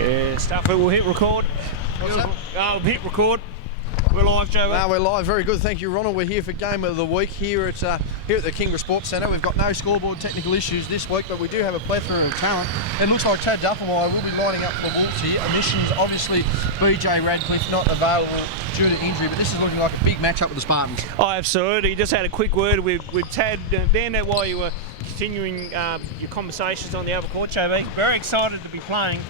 Yeah, stuff it. We'll hit record. What's that? We'll hit record. We're live, Joe. We're live. Very good. Thank you, Ronald. We're here for Game of the Week here at the Kingborough Sports Centre. We've got no scoreboard technical issues this week, but we do have a plethora of talent. It looks like Tad Duffamire will be lining up for the Wolves here. Omissions, obviously, BJ Radcliffe not available due to injury, but this is looking like a big matchup with the Spartans. Oh, absolutely. Just had a quick word with Tad Dan while you were continuing your conversations on the other court, JB. Very excited to be playing.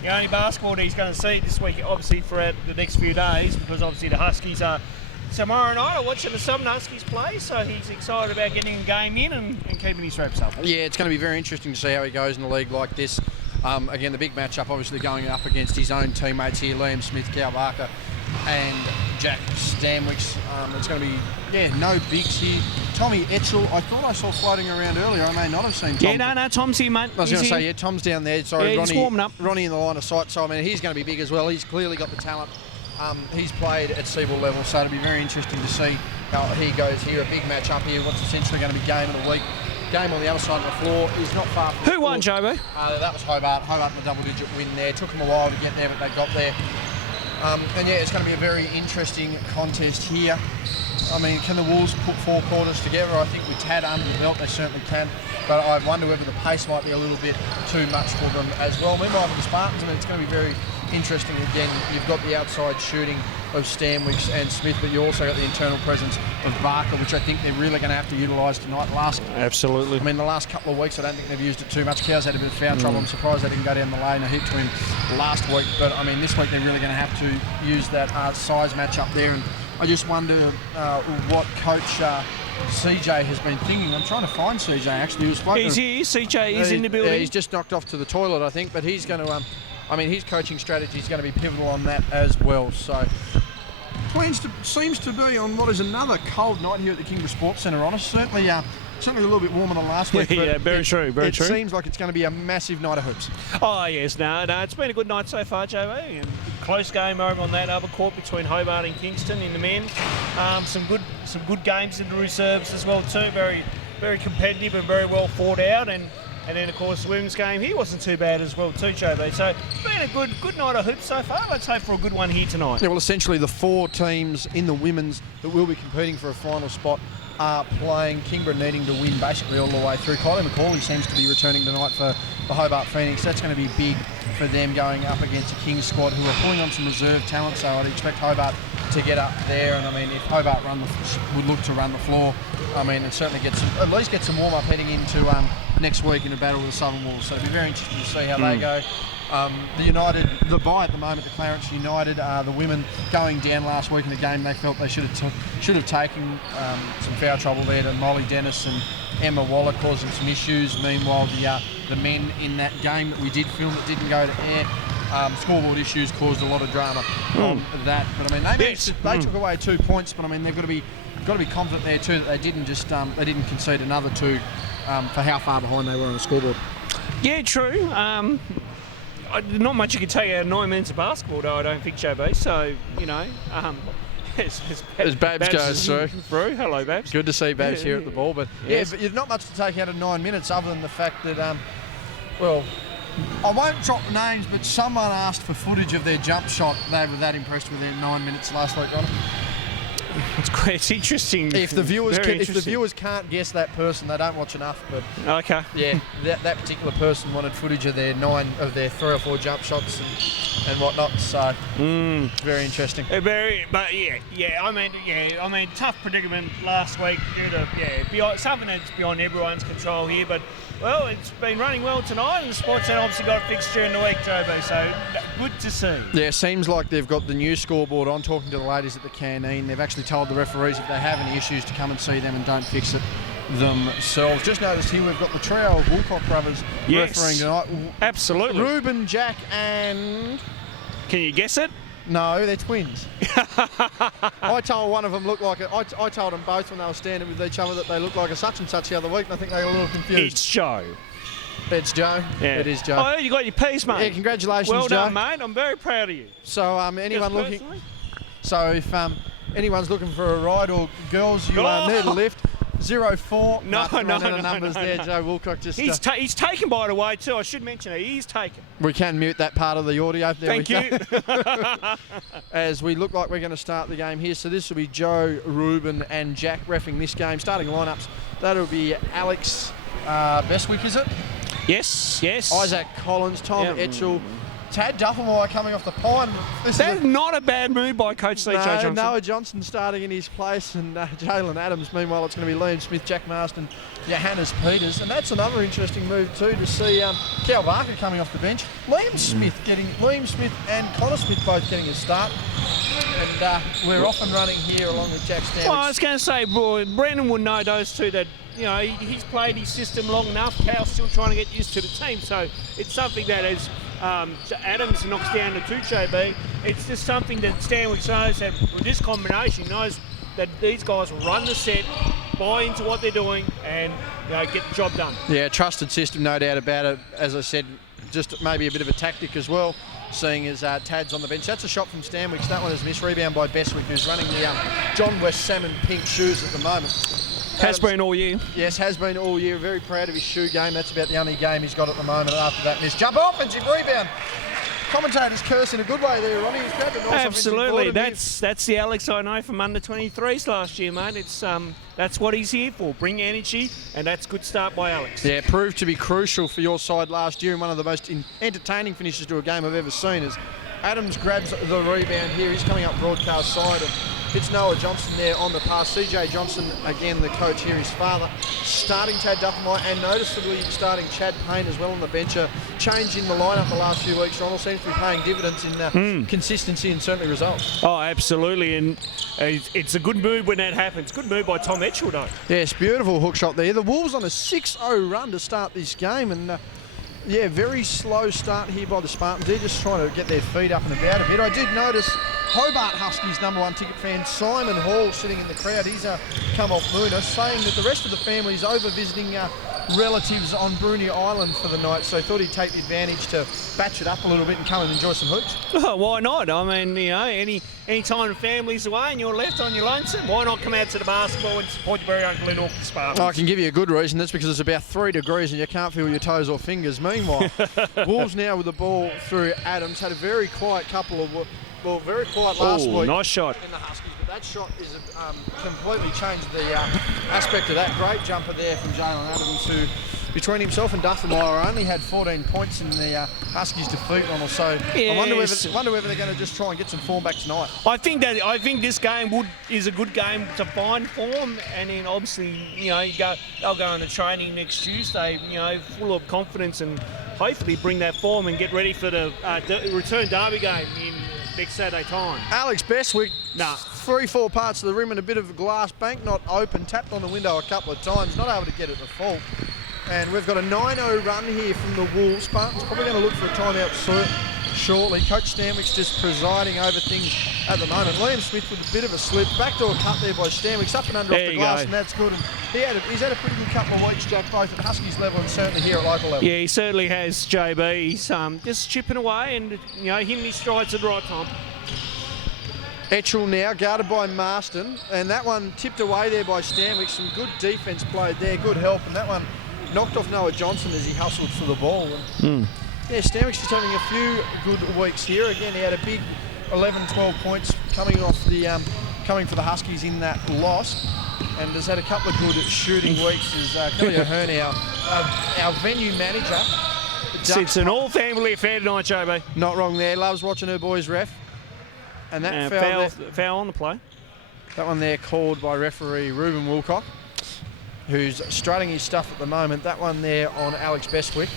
The only basketball that he's going to see this week, obviously, throughout the next few days, because obviously the Huskies are tomorrow night. I'm watching the Southern Huskies play, so he's excited about getting a game in and keeping his reps up. Yeah, it's going to be very interesting to see how he goes in a league like this. Again, the big matchup, obviously, going up against his own teammates here, Liam Smith, Cal Barker, and Jack Stanwicks. It's going to be, no bigs here. Tommy Etchell, I thought I saw floating around earlier. I may not have seen Tom. Yeah, no, Tom's here, mate. I was going to say, Tom's down there. Sorry, yeah, he's warming up. Ronnie in the line of sight. So, I mean, he's going to be big as well. He's clearly got the talent. He's played at Seaboard level, so it'll be very interesting to see how he goes here. A big match up here. What's essentially going to be game of the week. Game on the other side of the floor is not far from Who won, Jobo? That was Hobart. Hobart with a double-digit win there. Took them a while to get there, but they got there. And yeah, it's going to be a very interesting contest here. I mean, can the Wolves put four quarters together? I think with Tad under the belt, they certainly can. But I wonder whether the pace might be a little bit too much for them as well. Meanwhile, for the Spartans, I mean, it's going to be very interesting. Again, you've got the outside shooting of Stanwicks and Smith, but you also got the internal presence of Barker, which I think they're really going to have to utilise tonight. Absolutely. I mean, the last couple of weeks, I don't think they've used it too much. Cow's had a bit of foul trouble. I'm surprised they didn't go down the lane. I hit to him last week, but I mean, this week they're really going to have to use that size match up there. And I just wonder what coach CJ has been thinking. I'm trying to find CJ actually. He's here. CJ is in the building. Yeah, he's just knocked off to the toilet, I think, but he's going to. I mean, his coaching strategy is going to be pivotal on that as well. So, seems to be on what is another cold night here at the Kingborough Sports Centre. Honest, certainly a little bit warmer than last week. Yeah, very true. It seems like it's going to be a massive night of hoops. Oh yes, no, it's been a good night so far, JB. Close game over on that other court between Hobart and Kingston in the men. Some good games in the reserves as well too. Very, very competitive and very well fought out. And then, of course, the women's game here wasn't too bad as well too, JB. So it's been a good night of hoops so far. Let's hope for a good one here tonight. Yeah, well, essentially the four teams in the women's that will be competing for a final spot are playing. Kingborough needing to win basically all the way through. Kylie McCauley seems to be returning tonight for the Hobart Phoenix. That's going to be big for them going up against a Kings squad who are pulling on some reserve talent. So I'd expect Hobart to get up there. And I mean, if Hobart would look to run the floor, I mean, it certainly at least get some warm up heading into next week in a battle with the Southern Wolves. So it'll be very interesting to see how they go. The bye at the moment, the Clarence United, the women going down last week in a game they felt they should have taken some foul trouble there to Molly Dennis and Emma Waller, causing some issues. Meanwhile, the men in that game that we did film that didn't go to air, scoreboard issues caused a lot of drama on that. But I mean, they took away 2 points, but I mean they've got to be confident there too that they didn't concede another two for how far behind they were on the scoreboard. Yeah, true. Not much you can take out of 9 minutes of basketball, though, I don't think, JB. So, you know, as Babs goes through. Hello, Babs. Good to see Babs here at the ball. But but you've not much to take out of 9 minutes other than the fact that, well, I won't drop names, but someone asked for footage of their jump shot. They were that impressed with their 9 minutes last week, Ronald. It's interesting. If the viewers can't guess that person, they don't watch enough. But okay, yeah, that particular person wanted footage of their 3 or 4 jump shots and whatnot. So very interesting. I mean, tough predicament last week. Beyond something that's beyond everyone's control here, but. Well, it's been running well tonight, and the Sports Centre obviously got it fixed during the week, Jobo, so good to see. Yeah, seems like they've got the new scoreboard on. Talking to the ladies at the canteen, they've actually told the referees if they have any issues to come and see them and don't fix it themselves. Just noticed here we've got the trio of Woolcock brothers refereeing tonight. Absolutely. Ruben, Jack and... Can you guess it? No, they're twins. I told one of them looked like I told them both when they were standing with each other that they looked like a such and such the other week, and I think they were a little confused. It's Joe. It's Joe. Yeah. It is Joe. Oh, you got your piece, mate. Yeah, congratulations, well Joe. Well done, mate. I'm very proud of you. So, anyone looking? So, if anyone's looking for a ride or girls you need a lift, 0-4. No, running no, out of no, numbers no, there. no. Joe Woolcock just... He's taken, by the way, too. I should mention it. He's taken. we can mute that part of the audio. There Thank you. As we look like we're going to start the game here. So this will be Joe, Ruben and Jack reffing this game. Starting lineups, that'll be Alex Bestwick, is it? Yes. Isaac Collins, Tom Etchell, Tad Duffelmeyer coming off the pine. That's not a bad move by Coach CJ Johnson. Noah Johnson starting in his place, and Jalen Adams. Meanwhile, it's going to be Liam Smith, Jack Marston, Johannes Peters, and that's another interesting move too to see Cal Barker coming off the bench. Liam Smith and Connor Smith both getting a start, and we're off and running here along with Jack Stanwich. Well, I was going to say, boy, Brendan would know those two that. You know, he's played his system long enough. Cal's still trying to get used to the team, so it's something that as Adams knocks down the 2 JB, it's just something that Stanwich knows that with this combination, he knows that these guys will run the set, buy into what they're doing, and get the job done. Yeah, trusted system, no doubt about it. As I said, just maybe a bit of a tactic as well, seeing as Tad's on the bench. That's a shot from Stanwich. That one is missed. Rebound by Bestwick, who's running the John West salmon pink shoes at the moment. Has been all year. Yes, has been all year. Very proud of his shoe game. That's about the only game he's got at the moment. After that missed jump, offensive rebound. Commentators curse in a good way there, Ronnie. He's grabbed a nice absolutely. That's the Alex I know from under 23s last year, mate. It's that's what he's here for. Bring energy, and that's a good start by Alex. Yeah, proved to be crucial for your side last year, and one of the most entertaining finishes to a game I've ever seen. As Adams grabs the rebound here, he's coming up broadcast side and it's Noah Johnson there on the pass. CJ Johnson, again, the coach here, his father, starting Tad Duffelmeyer and noticeably starting Chad Payne as well on the bench. A change in the lineup the last few weeks, Ronald, seems to be paying dividends in consistency and certainly results. Oh, absolutely, and it's a good move when that happens. Good move by Tom Etchell, though. Yes, beautiful hook shot there. The Wolves on a 6-0 run to start this game, and yeah, very slow start here by the Spartans. They're just trying to get their feet up and about a bit. I did notice Hobart Huskies #1 ticket fan Simon Hall sitting in the crowd. He's come off Moona, saying that the rest of the family is over visiting relatives on Bruny Island for the night, so thought he'd take the advantage to batch it up a little bit and come and enjoy some hoops. Oh, why not? I mean, any time the family's away and you're left on your lonesome, why not come out to the basketball and support your very own Glen Orchid Spartans? I can give you a good reason. That's because it's about 3 degrees and you can't feel your toes or fingers. Meanwhile, Wolves now with the ball through Adams. Had a very quiet couple of... Well, very quiet last week. Nice shot. In the Huskies, but that shot is completely changed the aspect of that. Great jumper there from Jalen Adams, who between himself and Duffelmeyer only had 14 points in the Huskies' defeat, Ronald. So yes. I wonder whether they're going to just try and get some form back tonight. I think this game is a good game to find form, and then obviously they'll go into training next Tuesday, full of confidence and hopefully bring that form and get ready for the return derby game in next Saturday time. Alex Bestwick, 3-4 parts of the rim and a bit of a glass bank not open, tapped on the window a couple of times, not able to get it to fall. And we've got a 9-0 run here from the Wolves. Spartans probably going to look for a timeout shortly. Coach Stanwick's just presiding over things at the moment. Liam Smith with a bit of a slip. Backdoor cut there by Stanwick's up and under off the glass, and that's good. And he's had a pretty good couple of weeks, Jack, both at Huskies level and certainly here at local level. Yeah, he certainly has, JB. He's just chipping away and hitting his strides at the right time. Etchell now, guarded by Marston, and that one tipped away there by Stanwick. Some good defence played there, good help, and that one knocked off Noah Johnson as he hustled for the ball. Yeah, Stanwick's just having a few good weeks here. Again, he had a big 11-12 points coming for the Huskies in that loss, and has had a couple of good shooting weeks as Kelly O'Hearn, our venue manager. It's an all-family affair tonight, JB. Not wrong there. Loves watching her boys ref. And that foul on the play. That one there called by referee Ruben Woolcock, who's strutting his stuff at the moment. That one there on Alex Bestwick.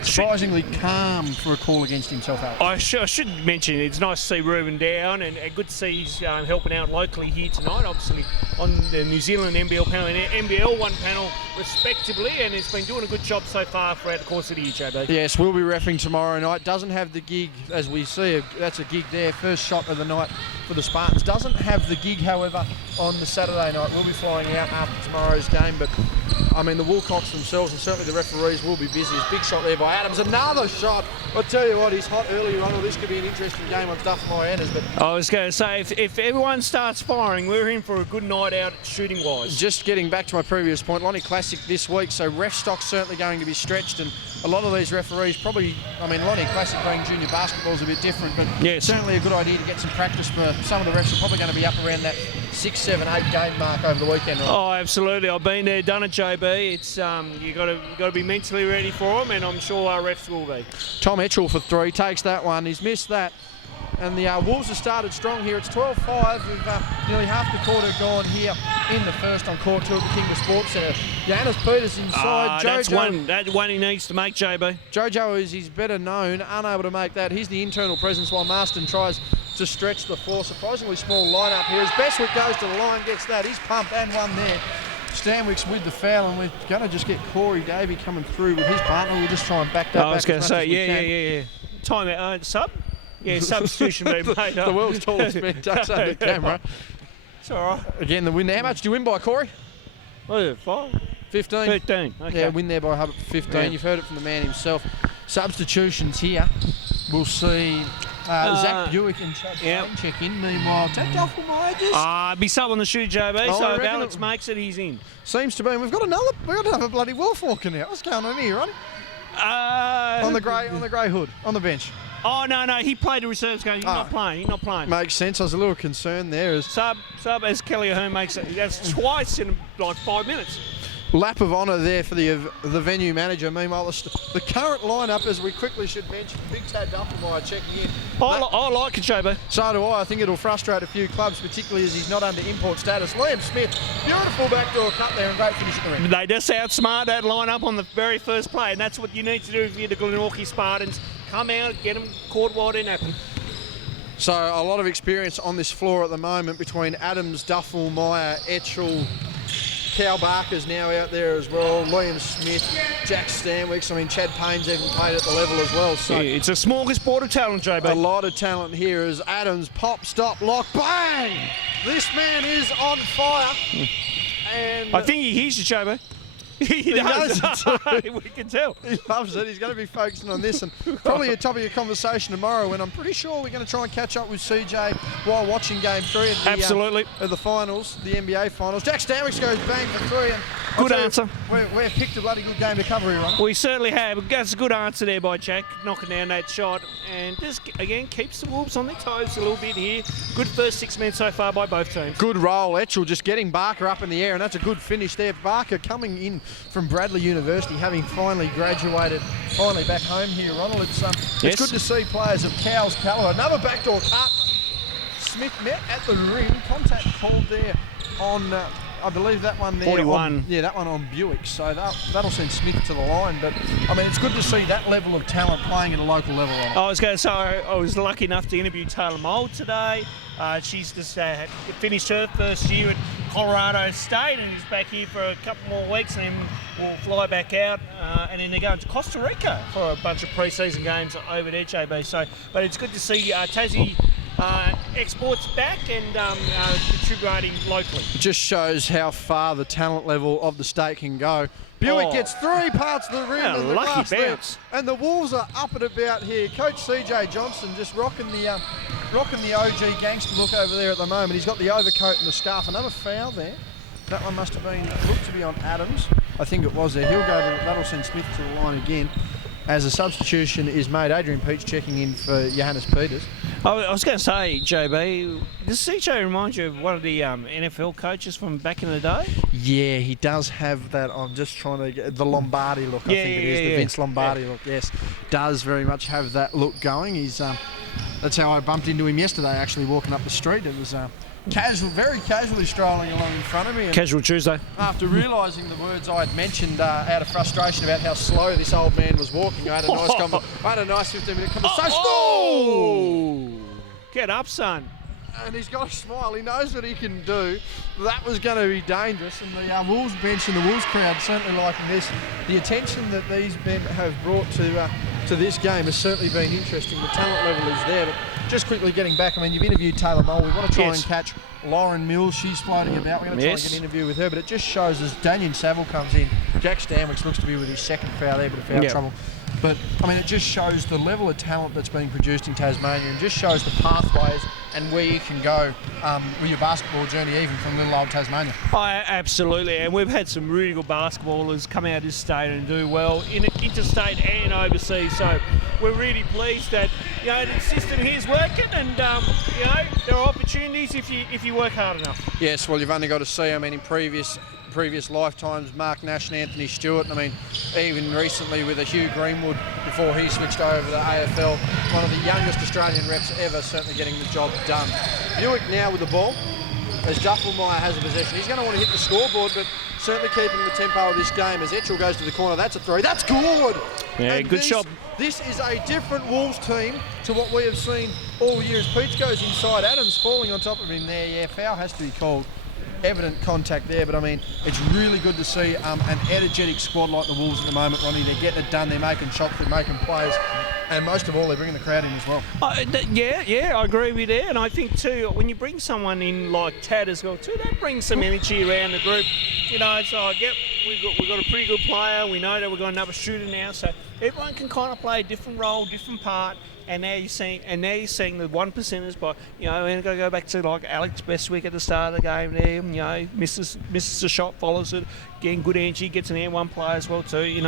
Surprisingly calm for a call against himself, Alex. I should mention it's nice to see Ruben down and good to see he's helping out locally here tonight, obviously on the New Zealand NBL panel and NBL 1 panel respectively, and he's been doing a good job so far throughout the course of the year, JB. Yes, we'll be reffing tomorrow night. Doesn't have the gig, as we see, that's a gig there, first shot of the night for the Spartans. Doesn't have the gig, however, on the Saturday night. We'll be flying out after tomorrow's game, but I mean, the Woolcocks themselves and certainly the referees will be busy. Big shot there by Adams. Another shot I'll tell you what, he's hot early, Ronald. This could be an interesting game on Stuff My Enders, but I was going to say, if everyone starts firing, we're in for a good night out shooting-wise. just getting back to my previous point, Lonnie Classic this week, so ref stock's certainly going to be stretched, and a lot of these referees probably, I mean, Lonnie Classic being junior basketball is a bit different, but Yes. certainly a good idea to get some practice for some of the refs are probably going to be up around that 6, 7, 8 game mark over the weekend, right? Oh, absolutely. I've been there, done it, JB. It's you got to be mentally ready for them, and I'm sure our refs will be. Tom Etchell for 3, takes that one, he's missed that. And the Wolves have started strong here. It's 12-5 with nearly half the quarter gone here in the first on court 2 of the Kingdom Sports Centre. Johannes Peters inside. That's one he needs to make, JB. Jojo is his better known, unable to make that. He's the internal presence while Marston tries to stretch the floor. Surprisingly small lineup here. As Bestwick goes to the line, gets that. He's pumped and one there. Stanwick's with the foul, and we're going to just get Corey Davey coming through with his partner. We'll just try and back that I was back going as to much say, as we can. Time out, sub? Yeah, substitution being made. The world's tallest man ducks under camera. It's all right. Again, the win there. How much do you win by, Corey? What is it, 5? 15. 13. Okay. Yeah, win there by Hobart 15. Yeah. You've heard it from the man himself. Substitutions here. We'll see Zach Buick and Chad Payne check in. Meanwhile, Jack Duffel-Meyer just... Be sub on the shoot, JB. Oh, So I if reckon Alex it- makes it, he's in. Seems to be. And we've got another bloody Wolf walking out. What's going on here, Ronnie? On the grey hood, on the bench. Oh, no, he played the reserves game. He's not playing. Makes sense. I was a little concerned there. As Sub as Kelly Ahern makes it. That's twice in like 5 minutes. lap of honour there for the venue manager. Meanwhile, the current lineup, as we quickly should mention, Big Tad Duffel-Meyer checking in. I like it, JB. So do I. I think it'll frustrate a few clubs, particularly as he's not under import status. Liam Smith, beautiful backdoor cut there and great finish at the rim. They just outsmart that line-up on the very first play, and that's what you need to do if you're the Glenorchy Spartans. Come out, get them caught while it didn't happen. So a lot of experience on this floor at the moment between Adams, Duffel-Meyer, Etchell, Cal Barker's now out there as well, Liam Smith, Jack Stanwicks. I mean, Chad Payne's even played at the level as well. So Yeah, it's a smorgasbord of talent, JB. a lot of talent here as Adams pop, stop, lock, bang! This man is on fire. And I think he hears you, JB. He does. We can tell. he loves it. He's going to be focusing on this and probably a topic of conversation tomorrow when I'm pretty sure we're going to try and catch up with CJ while watching Game 3 of the, Absolutely. Of the finals, the NBA finals. Jack Stanwicks goes bang for 3. And Good answer. We've picked a bloody good game to cover here, right? We certainly have. That's a good answer there by Jack, knocking down that shot. And just, again, keeps the Wolves on their toes a little bit here. Good first 6 minutes so far by both teams. Good roll, Etchell just getting Barker up in the air, and that's a good finish there. Barker coming in from Bradley University, having finally graduated, finally back home here, Ronald. It's good to see players of Cow's calibre. Another backdoor cut. Smith met at the rim. Contact called there on, I believe that one there. 41. That one on Buick. So that'll send Smith to the line. But, I mean, it's good to see that level of talent playing at a local level, Ronald. I was going to say, I was lucky enough to interview Taylor Mould today. She's just finished her first year at Colorado State and is back here for a couple more weeks, and then we'll fly back out, and then they're going to Costa Rica for a bunch of pre-season games over there, JB. So, but it's good to see Tassie exports back and contributing locally. It just shows how far the talent level of the state can go. Buick gets 3 parts of the rim. Yeah, and the lucky glass there. bounce. And the Wolves are up and about here. Coach CJ Johnson just rocking the OG gangster look over there at the moment. He's got the overcoat and the scarf. Another foul there. That one must have been looked to be on Adams. I think it was there. That'll send Smith to the line again. As a substitution is made, Adrian Peach checking in for Johannes Peters. I was going to say, JB, does CJ remind you of one of the NFL coaches from back in the day? Yeah, he does have that. I'm just trying to get the Lombardi look. I think it is the Vince Lombardi look. Yes, does very much have that look going. He's that's how I bumped into him yesterday. Actually, walking up the street, it was very casually strolling along in front of me. And Casual Tuesday. after realising the words I had mentioned out of frustration about how slow this old man was walking, I had a nice 15-minute conversation. Oh! Get up, son. And he's got a smile. He knows what he can do. That was going to be dangerous. And the Wolves bench and the Wolves crowd certainly liking this. The attention that these men have brought to this game has certainly been interesting. The talent level is there. But just quickly getting back, I mean, you've interviewed Taylor Moll. We want to try and catch Lauren Mills. She's floating about. We're going to try and get an interview with her. But it just shows as Daniel Saville comes in, Jack Stanwicks looks to be with his second foul there, but a foul trouble. But, I mean, it just shows the level of talent that's being produced in Tasmania and just shows the pathways and where you can go with your basketball journey, even from little old Tasmania. Oh, absolutely, and we've had some really good basketballers come out of this state and do well in interstate and overseas. So we're really pleased that the system here is working, and there are opportunities if you work hard enough. Yes, well, you've only got to see. I mean, in previous lifetimes, Mark Nash and Anthony Stewart. I mean, even recently with a Hugh Greenwood before he switched over to the AFL, one of the youngest Australian reps ever, certainly getting the job done. Buick now with the ball, as Duffelmeyer has a possession. He's going to want to hit the scoreboard, but certainly keeping the tempo of this game as Etchell goes to the corner. That's a three. That's good! Yeah, and good shot. This is a different Wolves team to what we have seen all year as Peach goes inside. Adams falling on top of him there. Yeah, foul has to be called. Evident contact there, but I mean, it's really good to see an energetic squad like the Wolves at the moment, Ronnie. They're getting it done, they're making shots, they're making plays, and most of all, they're bringing the crowd in as well. Yeah, I agree with you, and I think too, when you bring someone in like Tad as well too, that brings some energy around the group. So I get we've got a pretty good player. We know that we've got another shooter now, so everyone can kind of play a different role, different part. And now you're seeing the 1%ers, but we're going to go back to like Alex Bestwick at the start of the game there. Misses the shot, follows it, getting good energy, gets an air one play as well too.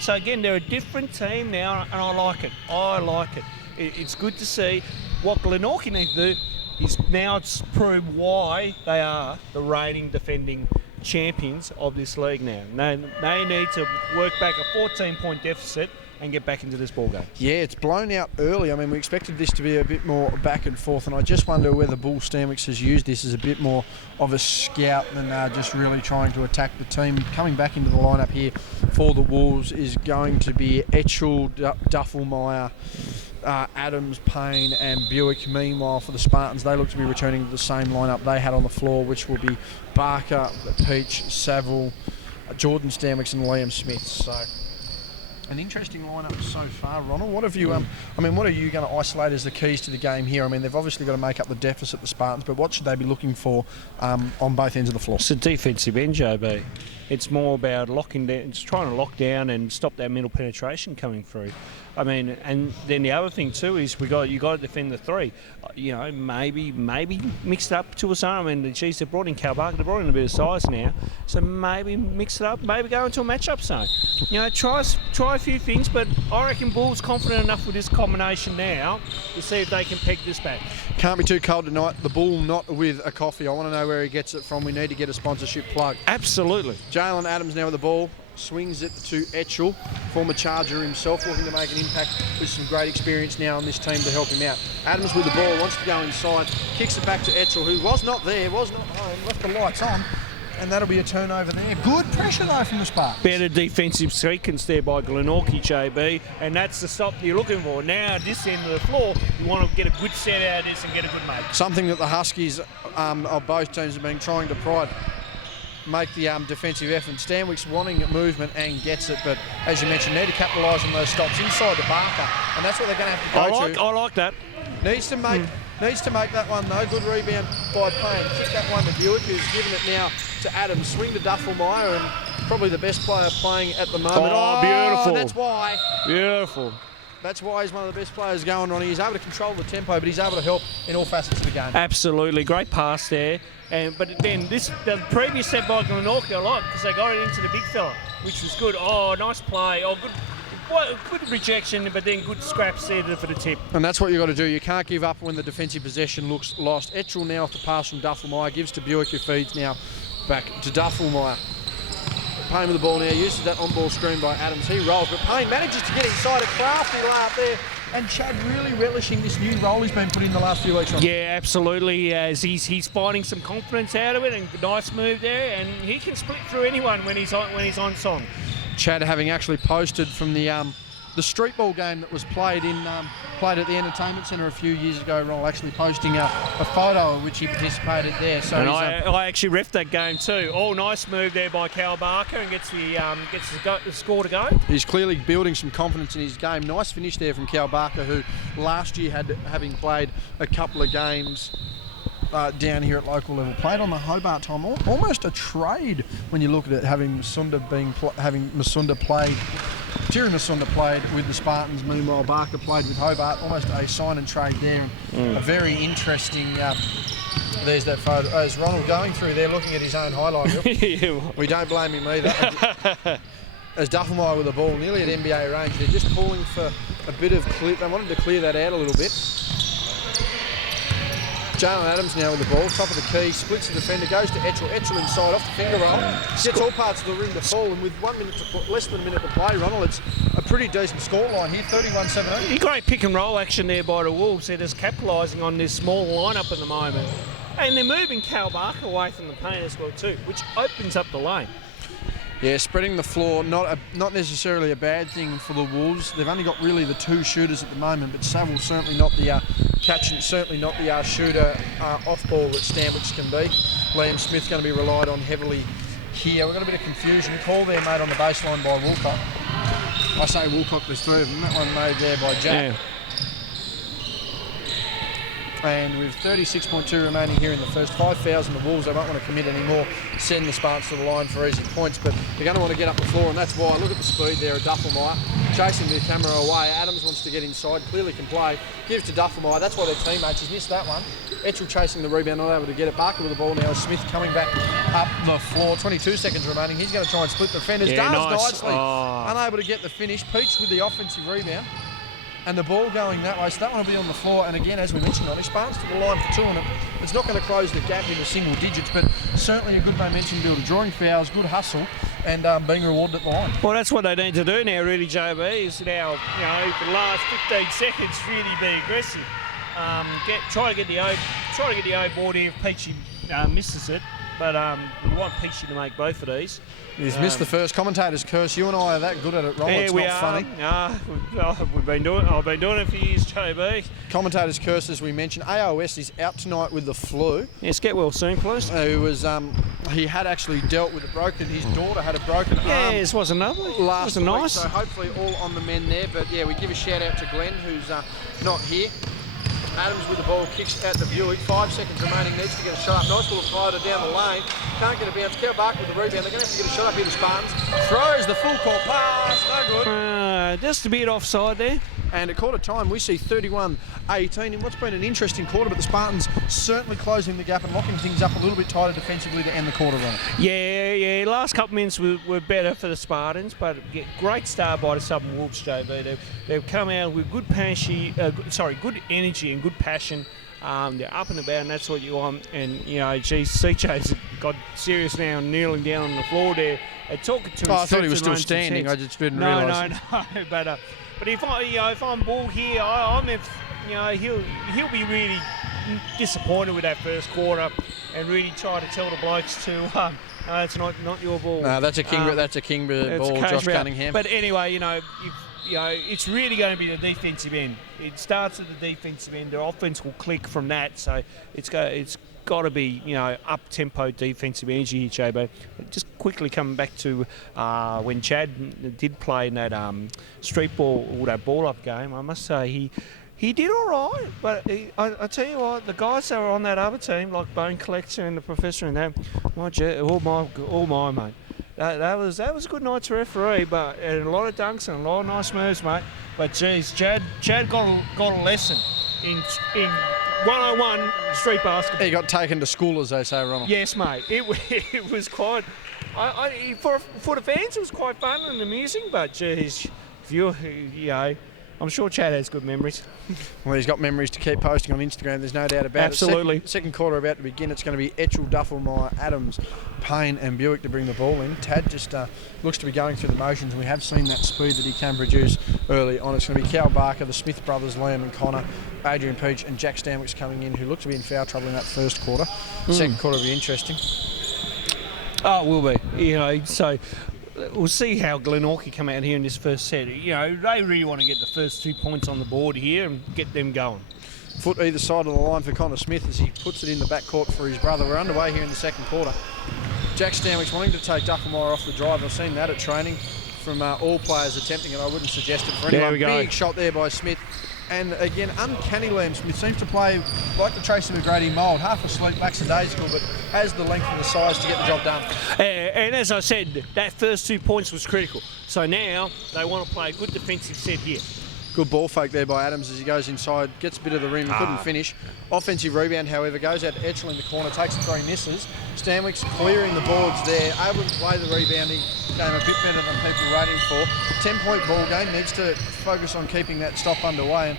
So again, they're a different team now, and I like it. It's good to see what Glenorchy need to do is now prove why they are the reigning defending champions of this league now. They need to work back a 14-point deficit and get back into this ball game. Yeah, it's blown out early. I mean, we expected this to be a bit more back and forth, and I just wonder whether Bull Stanwicks has used this as a bit more of a scout than just really trying to attack the team. Coming back into the lineup here for the Wolves is going to be Etchell, Duffelmeyer, Adams, Payne and Buick. Meanwhile, for the Spartans, they look to be returning to the same lineup they had on the floor, which will be Barker, Peach, Saville, Jordan Stanwicks and Liam Smith. So an interesting lineup so far, Ronald. What have you? What are you going to isolate as the keys to the game here? I mean, they've obviously got to make up the deficit, the Spartans, but what should they be looking for on both ends of the floor? It's a defensive end, JB. It's more about locking down. It's trying to lock down and stop that middle penetration coming through. I mean, and then the other thing too is you got to defend the three. Maybe mix it up to a zone. I mean, geez, they brought in Cal Barker. They brought in a bit of size now, so maybe mix it up. Maybe go into a matchup zone. Try a few things, but I reckon Bull's confident enough with this combination now to see if they can peg this back. Can't be too cold tonight. The Bull not with a coffee. I want to know where he gets it from. We need to get a sponsorship plug. Absolutely. Jalen Adams now with the ball. Swings it to Etchell, former Charger himself, looking to make an impact with some great experience now on this team to help him out. Adams with the ball, wants to go inside, kicks it back to Etchell, who was not home, left the lights on, and that'll be a turnover there. Good pressure though from the Spartans. Better defensive sequence there by Glenorchy, JB, and that's the stop you're looking for. Now, at this end of the floor, you want to get a good set out of this and get a good make. Something that the Huskies of both teams have been trying to make the defensive effort. Stanwicks wanting movement and gets it, but as you mentioned, need to capitalise on those stops inside the Barker, and that's what they're going to have to go to. I like that. Needs to make that one though. Good rebound by Payne. Kick that one to Buick, who's given it now to Adams. Swing to Duffelmeyer, and probably the best player playing at the moment. Oh, beautiful. That's why. Beautiful. That's why he's one of the best players going on. He's able to control the tempo, but he's able to help in all facets of the game. Absolutely. Great pass there. But then the previous set by Glenorchy I like because they got it into the big fella, which was good. Oh, nice play. Oh, good rejection, but then good scraps there for the tip. And that's what you've got to do. You can't give up when the defensive possession looks lost. Etchell now off the pass from Duffelmeyer, gives to Buick, who feeds now back to Duffelmeyer. Payne with the ball now, uses that on-ball screen by Adams. He rolls, but Payne manages to get inside. A crafty layup there. And Chad really relishing this new role he's been put in the last few weeks. Yeah, absolutely. As he's finding some confidence out of it, and nice move there. And he can split through anyone when he's on song. Chad having actually posted from the street ball game that was played at the Entertainment Centre a few years ago, Ronald, actually posting a photo of which he participated there. So and I actually reffed that game too. Oh, nice move there by Cal Barker and gets the score to go. He's clearly building some confidence in his game. Nice finish there from Cal Barker, who last year having played a couple of games down here at local level, played on the Hobart time. Almost a trade when you look at it, having Masunda played Tiramasunda played with the Spartans, meanwhile Barker played with Hobart. Almost a sign and trade there. A very interesting... there's that photo. There's Ronald going through there looking at his own highlight reel. We don't blame him either. As Duffelmeyer with the ball, nearly at NBA range. They're just calling for a bit of clear. They wanted to clear that out a little bit. Jalen Adams now with the ball, top of the key, splits the defender, goes to Etchell. Etchell inside, off the finger roll, gets all parts of the ring to fall, and with 1 minute to less than a minute to play, Ronald, it's a pretty decent scoreline here, 31-17. Great pick and roll action there by the Wolves. They're just capitalising on this small lineup at the moment. And they're moving Cal Barker away from the paint as well too, which opens up the lane. Yeah, spreading the floor, not necessarily a bad thing for the Wolves. They've only got really the 2 shooters at the moment, but Saville certainly not the catch and certainly not the shooter off ball that Stanwich can be. Liam Smith going to be relied on heavily here. We've got a bit of confusion. Call there made on the baseline by Woolcock. I say Woolcock, there's 3 of them. That one made there by Jack. Yeah. And with 36.2 remaining here in the first, 5 fouls in the Wolves. They won't want to commit any more, send the Spartans to the line for easy points, but they're going to want to get up the floor, and that's why. Look at the speed there of Duffelmeyer, chasing the camera away. Adams wants to get inside, clearly can play, gives to Duffelmeyer. That's why their teammates. He's missed that one. Etchell chasing the rebound, not able to get it. Barker with the ball now. Smith coming back up the floor. 22 seconds remaining. He's going to try and split the defenders. Yeah, Does nice. nicely. Unable to get the finish. Peach with the offensive rebound. And the ball going that way, so that one will be on the floor. And again, as we mentioned, on Spartans to the line for 2 on it. It's not going to close the gap into single digits, but certainly a good momentum builder. Drawing fouls, good hustle, and being rewarded at the line. Well, that's what they need to do now, really, JB, is now, for the last 15 seconds, really be aggressive. Try to get the O board here if Peachy misses it. But we want Peachy to make both of these. He's missed the first. Commentator's curse. You and I are that good at it, Ron. It's not funny. I've been doing it for years, JB. Commentator's curse, as we mentioned. AOS is out tonight with the flu. Yes, get well soon, please. He had actually dealt with his daughter had a broken arm. Yes, wasn't lovely. Last week, nice. so hopefully all on the men there. But yeah, we give a shout out to Glenn, who's not here. Adams with the ball, kicks out to Buick. 5 seconds remaining, needs to get a shot up. Nice little floater down the lane. Can't get a bounce. Cal Barker with the rebound. They're going to have to get a shot up here, the Spartans. Throws the full court pass. No good. Just a bit offside there. And at quarter time, we see 31-18 in what's been an interesting quarter, but the Spartans certainly closing the gap and locking things up a little bit tighter defensively to end the quarter run. Yeah. Last couple of minutes were better for the Spartans, but great start by the Southern Wolves, JB. They've come out with good good energy and good passion. They're up and about, and that's what you want. And CJ's got serious now, kneeling down on the floor there, talking to him. I thought he was still standing. I just didn't realise. No. But if I'm Bull here, he'll be really disappointed with that first quarter, and really try to tell the blokes to no, it's not your ball. No, that's a Kingborough ball, Josh Cunningham. But anyway, it's really going to be the defensive end. It starts at the defensive end. The offense will click from that. So it's got to be up-tempo defensive energy here, JB. Just quickly coming back to when Chad did play in that street ball or that ball-up game, I must say he did all right. But I tell you what, the guys that were on that other team, like Bone Collector and the Professor and that, all my mate. That was a good night to referee, but and a lot of dunks and a lot of nice moves, mate. But geez, Chad got a lesson in 101 street basketball. He got taken to school, as they say, Ronald. Yes, mate. It was quite. For the fans, it was quite fun and amusing. But geez, I'm sure Chad has good memories. Well, he's got memories to keep posting on Instagram. There's no doubt about Absolutely. it. Second quarter about to begin. It's going to be Etchell, Duffelmeyer, Adams, Payne and Buick to bring the ball in. Tad just looks to be going through the motions, and we have seen that speed that he can produce early on. It's going to be Cal Barker, the Smith brothers, Liam and Connor, Adrian Peach and Jack Stanwich coming in, who look to be in foul trouble in that first quarter. Second quarter will be interesting. Oh, it will be. So we'll see how Glenorchy come out here in this first set. They really want to get the first 2 points on the board here and get them going. Foot either side of the line for Connor Smith as he puts it in the backcourt for his brother. We're underway here in the second quarter. Jack Stanwich wanting to take Duffelmeyer off the drive. I've seen that at training from all players attempting it. I wouldn't suggest it for anyone. There we go. Big shot there by Smith. And again, uncanny Liam Smith seems to play like the Tracy McGrady mould, half asleep, lackadaisical, but has the length and the size to get the job done. And as I said, that first 2 points was critical. So now they want to play a good defensive set here. Good ball fake there by Adams as he goes inside, gets a bit of the rim, couldn't finish. Offensive rebound, however, goes out to Etchell in the corner, takes the 3, misses. Stanwick's clearing the boards there, able to play the rebounding game a bit better than people were waiting for. 10-point ball game, needs to focus on keeping that stop underway. And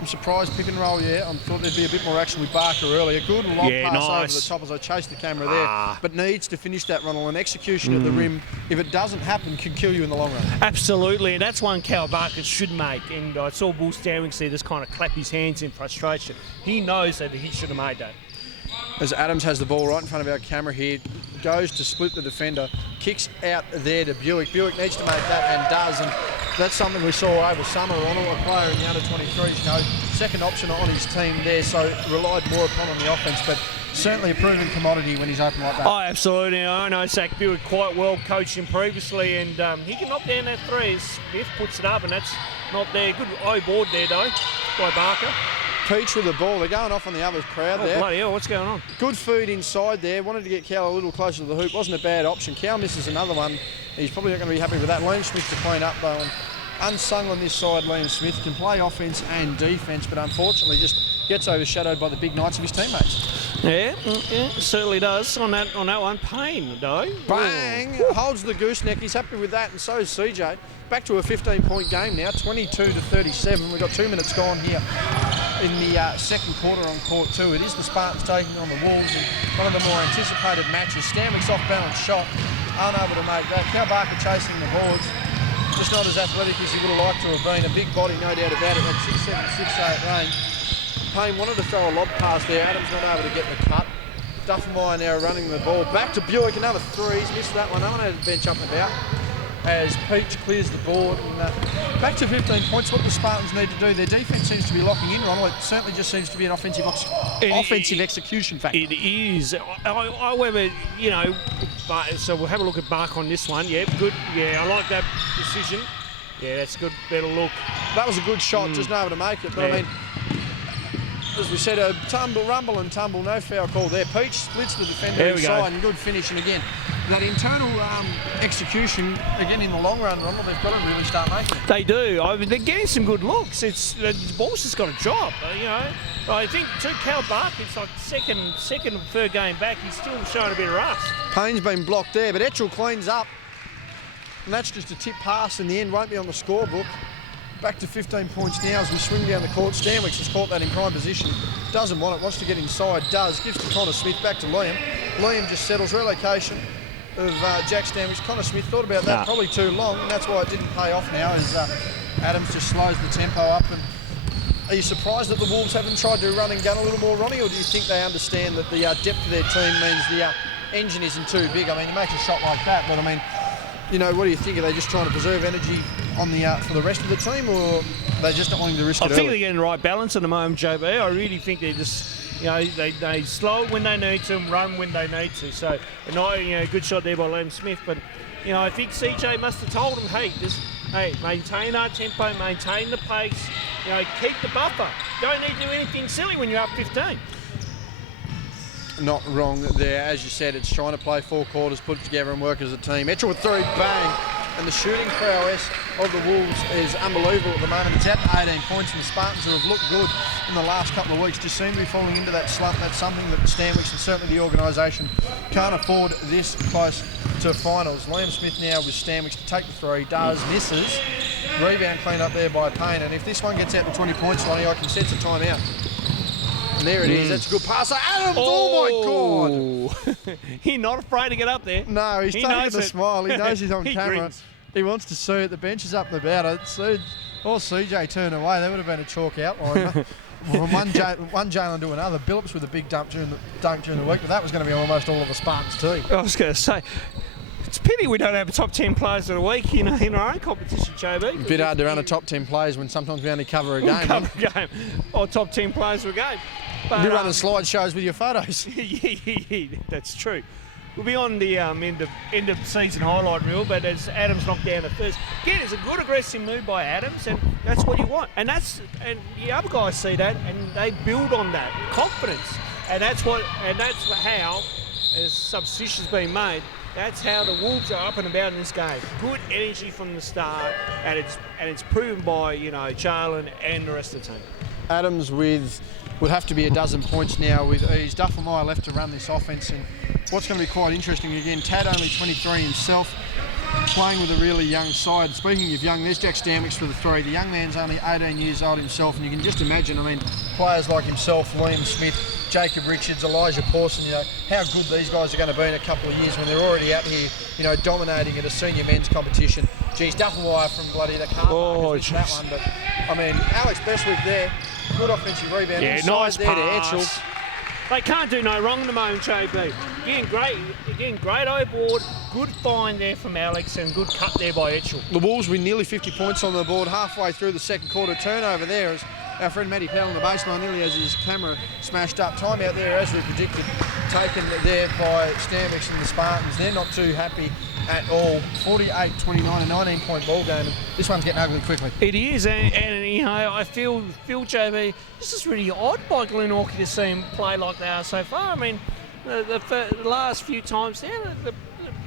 I'm surprised pick and roll, I thought there'd be a bit more action with Barker earlier. Good long pass over the top as I chased the camera there, but needs to finish that run on execution at the rim. If it doesn't happen, can kill you in the long run. Absolutely, and that's one Cal Barker should make. And I saw Bull Stanwick there just kind of clap his hands in frustration. He knows that he should have made that. As Adams has the ball right in front of our camera here, goes to split the defender, kicks out there to Buick. Buick needs to make that and does, and that's something we saw over summer. Ronald, a player in the under-23s, second option on his team there, so relied more upon on the offence, but certainly a proven commodity when he's open like that. Oh, absolutely. I know Zach Buick quite well, coached him previously, and he can knock down that 3. Smith puts it up, and that's not there. Good eye board there, though, by Barker. Peach with the ball. They're going off on the other crowd there. Bloody hell, what's going on? Good feed inside there. Wanted to get Cal a little closer to the hoop. Wasn't a bad option. Cal misses another one. He's probably not going to be happy with that. Liam Smith to clean up, though. And unsung on this side, Liam Smith can play offence and defence, but unfortunately just gets overshadowed by the big nights of his teammates. Yeah, certainly does. On that one, Payne, though. Bang! Holds the gooseneck. He's happy with that, and so is CJ. Back to a 15-point game now, 22-37. We've got 2 minutes gone here in the second quarter on court 2. It is the Spartans taking on the Wolves in one of the more anticipated matches. Stanwick's off-balance shot, unable to make that. Cal Barker chasing the boards, just not as athletic as he would have liked to have been. A big body, no doubt about it, at 6'7", 6'8" range. Payne wanted to throw a lob pass there. Adams not able to get the cut. Duffmeyer now running the ball. Back to Buick, another 3. He's missed that one. No one had to bench up and about. As Peach clears the board, and back to 15 points. What the Spartans need to do, their defence seems to be locking in, Ronald. It certainly just seems to be an offensive execution factor. It is. However, so we'll have a look at Bark on this one. Yeah, good. Yeah, I like that decision. Yeah, that's good. Better look. That was a good shot, just not able to make it. But I mean, as we said, a rumble and tumble, no foul call there. Peach splits the defender inside, and good finish. And again, that internal execution, again in the long run, Ronald, they've got to really start making it. They do. I mean, they're getting some good looks. The ball's just got a job, I think to Cal Barker, it's like second or third game back, he's still showing a bit of rust. Payne's been blocked there, but Etchell cleans up. And that's just a tip pass in the end, won't be on the scorebook. Back to 15 points now as we swing down the court. Stanwicks has caught that in prime position. Doesn't want it, wants to get inside, does. Gives to Connor Smith, back to Liam. Liam just settles relocation of Jack Stanwicks. Connor Smith thought about that, probably too long, and that's why it didn't pay off now as Adams just slows the tempo up. And are you surprised that the Wolves haven't tried to run and gun a little more, Ronnie, or do you think they understand that the depth of their team means the engine isn't too big? I mean, you make a shot like that, but I mean, what do you think? Are they just trying to preserve energy on the for the rest of the team, or they just not wanting to risk it I think they're getting the right balance at the moment, JB. I really think they're just, they slow when they need to and run when they need to. So, good shot there by Liam Smith. But, I think CJ must have told them, maintain our tempo, maintain the pace, keep the buffer. Don't need to do anything silly when you're up 15. Not wrong there. As you said, it's trying to play 4 quarters, put it together and work as a team. Etchell with 3, bang. And the shooting prowess of the Wolves is unbelievable at the moment. It's out to 18 points, and the Spartans, who have looked good in the last couple of weeks, just seem to be falling into that slump. That's something that the Stanwicks and certainly the organisation can't afford this close to finals. Liam Smith now with Stanwicks to take the 3, does, misses. Rebound cleaned up there by Payne, and if this one gets out to 20 points, Lonnie, I can sense a timeout. And there it is. That's a good pass. Adams, oh my God. He's not afraid to get up there. No, he's taking the smile. He knows he's on camera. Grins. He wants to see it. The bench is up and about it. Or CJ turned away. That would have been a chalk outline. From one Jalen to another. Billups with a big dunk during the week, but that was going to be almost all of the Spartans too. I was going to say, it's a pity we don't have a top 10 players of the week in our own competition, JB. A bit hard to run a top 10 players when sometimes we only cover a game. Or top 10 players of a game. But, you're running slideshows with your photos. Yeah, that's true. we'll be on the end of season highlight reel, but as Adams knocked down the first, again, it's a good aggressive move by Adams, and that's what you want. And the other guys see that, and they build on that confidence, and that's how, as substitutions being made, that's how the Wolves are up and about in this game. Good energy from the start, and it's proven by Jalen and the rest of the team. Adams would have to be a dozen points now with ease. Duffelmeyer left to run this offence, and what's going to be quite interesting again, Tad only 23 himself, playing with a really young side. Speaking of young, there's Jack Stanwicks for the three. The young man's only 18 years old himself, and you can just imagine, players like himself, Liam Smith, Jacob Richards, Elijah Pawson, how good these guys are going to be in a couple of years when they're already out here, dominating at a senior men's competition. Geez, Duffelmeyer from bloody the car park has missed that one, but Alex Bestwick there, good offensive rebound. Yeah, inside nice there pass. to Etchell. They can't do no wrong at the moment, JB. Again, great overboard, good find there from Alex, and good cut there by Etchell. The Wolves win nearly 50 points on the board halfway through the second quarter. Turnover there as our friend Matty Powell on the baseline nearly has his camera smashed up. Time out there, as we predicted, taken there by Stanwicks and the Spartans. They're not too happy at all. 48-29, a 19-point ball game. This one's getting ugly quickly. It is, and I feel JB, this is really odd by Glenorchy to see him play like they are so far. The last few times there,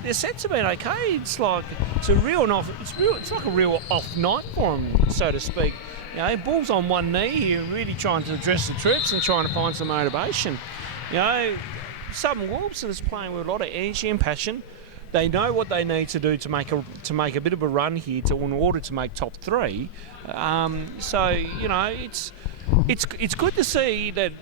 their sets have been okay. It's like a real off night for him, so to speak. Bull's on one knee, really trying to address the troops and trying to find some motivation. Southern Wolves is playing with a lot of energy and passion. They know what they need to do to make a bit of a run here in order to make top three. It's good to see that.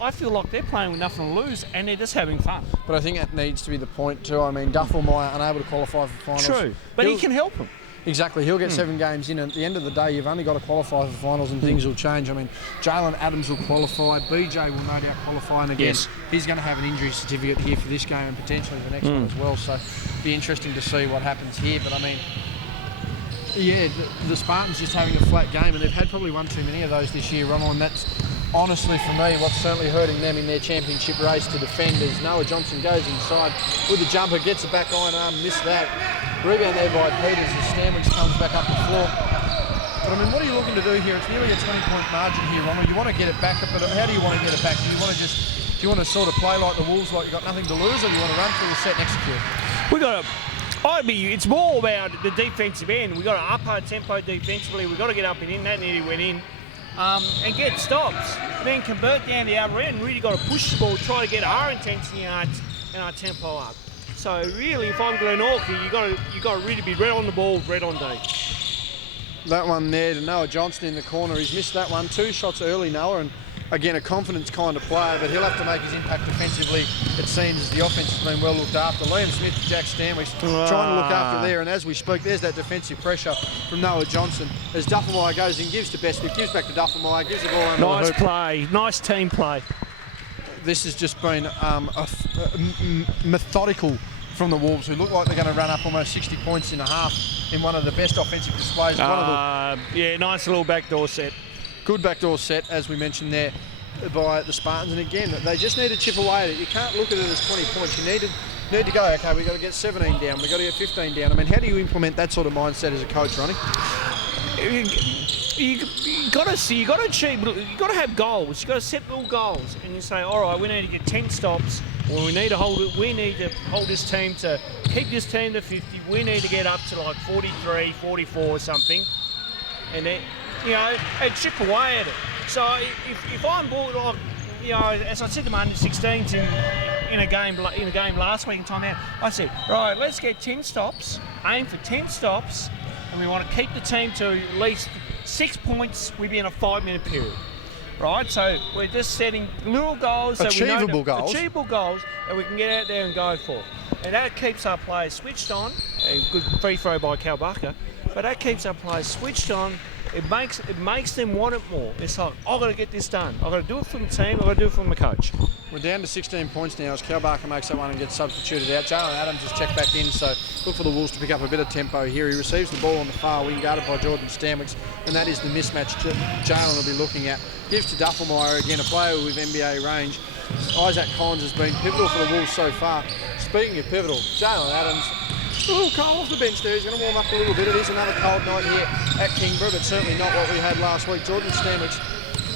I feel like they're playing with nothing to lose and they're just having fun. But I think that needs to be the point too. Duffelmeyer unable to qualify for finals. True, but he can help them. Exactly, he'll get 7 games in, and at the end of the day, you've only got to qualify for finals and things will change. Jalen Adams will qualify, BJ will no doubt qualify, and again, he's going to have an injury certificate here for this game and potentially the next one as well, so it'll be interesting to see what happens here. But the Spartans just having a flat game, and they've had probably one too many of those this year, Rommel, and that's honestly for me what's certainly hurting them in their championship race to defend as Noah Johnson goes inside with the jumper, gets a back iron arm, missed that. Rebound there by Peters as Stanwicks comes back up the floor. But what are you looking to do here? It's nearly a 20-point margin here, Rommel. You want to get it back, but how do you want to get it back? Do you want to sort of play like the Wolves, like you've got nothing to lose, or do you want to run through the set and execute? It's more about the defensive end. We've got to up our tempo defensively. We've got to get up and in. That nearly went in. And get stops. Then convert down the other end. Really got to push the ball, try to get our intensity and our tempo up. So really, if I'm Glenorchy, you got to really be red on the ball, red on day. That one there to Noah Johnson in the corner. He's missed that one. 2 shots early, Noah, and again, a confidence kind of player, but he'll have to make his impact defensively, it seems, as the offense has been well looked after. Liam Smith to Jack Stanwicks trying to look after there, and as we speak, there's that defensive pressure from Noah Johnson. As Duffelmeyer goes in, gives to Bestwick, gives back to Duffelmeyer, gives the ball under Nice the hoop. play, nice team play. This has just been methodical from the Wolves, who look like they're going to run up almost 60 points in a half in one of the best offensive displays. Nice little backdoor set. Good backdoor set, as we mentioned there, by the Spartans. And again, they just need to chip away at it. You can't look at it as 20 points. You need to go, okay, we've got to get 17 down, we've got to get 15 down. How do you implement that sort of mindset as a coach, Ronnie? You got to have goals. You got to set little goals, and you say, all right, we need to get 10 stops, or we need to hold this team to keep this team to 50. We need to get up to like 43, 44 or something, and then and chip away at it. So if I'm bored, as I said to my under-16s in a game last week in time out, I said, right, let's get 10 stops, aim for 10 stops, and we want to keep the team to at least 6 points within a 5-minute period. Right, so we're just setting little goals, achievable goals that we can get out there and go for, and that keeps our players switched on. A good free throw by Cal Barker, but that keeps our players switched on. It makes them want it more. It's like, I've got to get this done. I've got to do it from the team. I've got to do it from the coach. We're down to 16 points now as Cal Barker makes that one and gets substituted out. Jalen Adams has checked back in, so look for the Wolves to pick up a bit of tempo here. He receives the ball on the far wing, guarded by Jordan Stanwicks, and that is the mismatch Jalen will be looking at. Gives to Duffelmeyer, again, a player with NBA range. Isaac Collins has been pivotal for the Wolves so far. Speaking of pivotal, Jalen Adams, a little cold off the bench there. He's going to warm up a little bit. It is another cold night here at Kingborough, but certainly not what we had last week. Jordan Stanwick's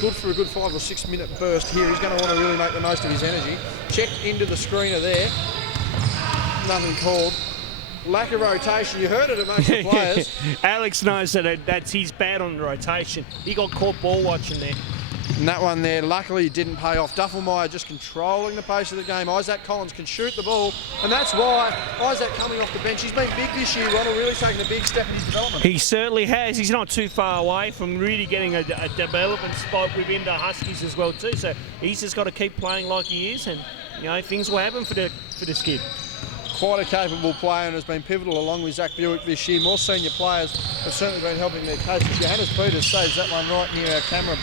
good for a good 5 or 6 minute burst here. He's going to want to really make the most of his energy. Checked into the screener there. Nothing called. Lack of rotation. You heard it amongst the players. Alex knows that's his bad on the rotation. He got caught ball watching there. And that one there, luckily, didn't pay off. Duffelmeyer just controlling the pace of the game. Isaac Collins can shoot the ball, and that's why Isaac coming off the bench. He's been big this year, Ronald, really taking a big step in his development. He certainly has. He's not too far away from really getting a development spot within the Huskies as well too. So he's just got to keep playing like he is, and things will happen for this kid. Quite a capable player and has been pivotal along with Zach Buick this year. More senior players have certainly been helping their coaches. Johannes Peters saves that one right near our camera.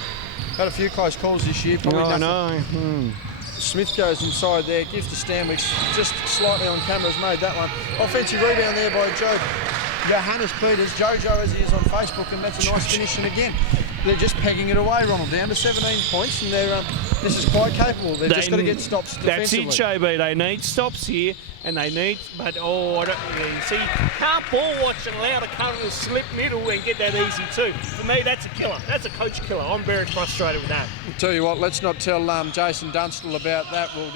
Had a few close calls this year. Probably nothing. Smith goes inside there, gives to Stanwick, just slightly on camera, has made that one. Offensive rebound there by Johannes Peters, Jojo as he is on Facebook, and that's a nice finish. And again, they're just pegging it away, Ronald, down to 17 points, and this is quite capable. They've just got to get stops defensively. That's it, JB. They need stops here, and they need, you see, you can't ball watch and allow the current to slip middle and get that easy too. For me, that's a killer. That's a coach killer. I'm very frustrated with that. I'll tell you what, let's not tell Jason Dunstall about that. We'll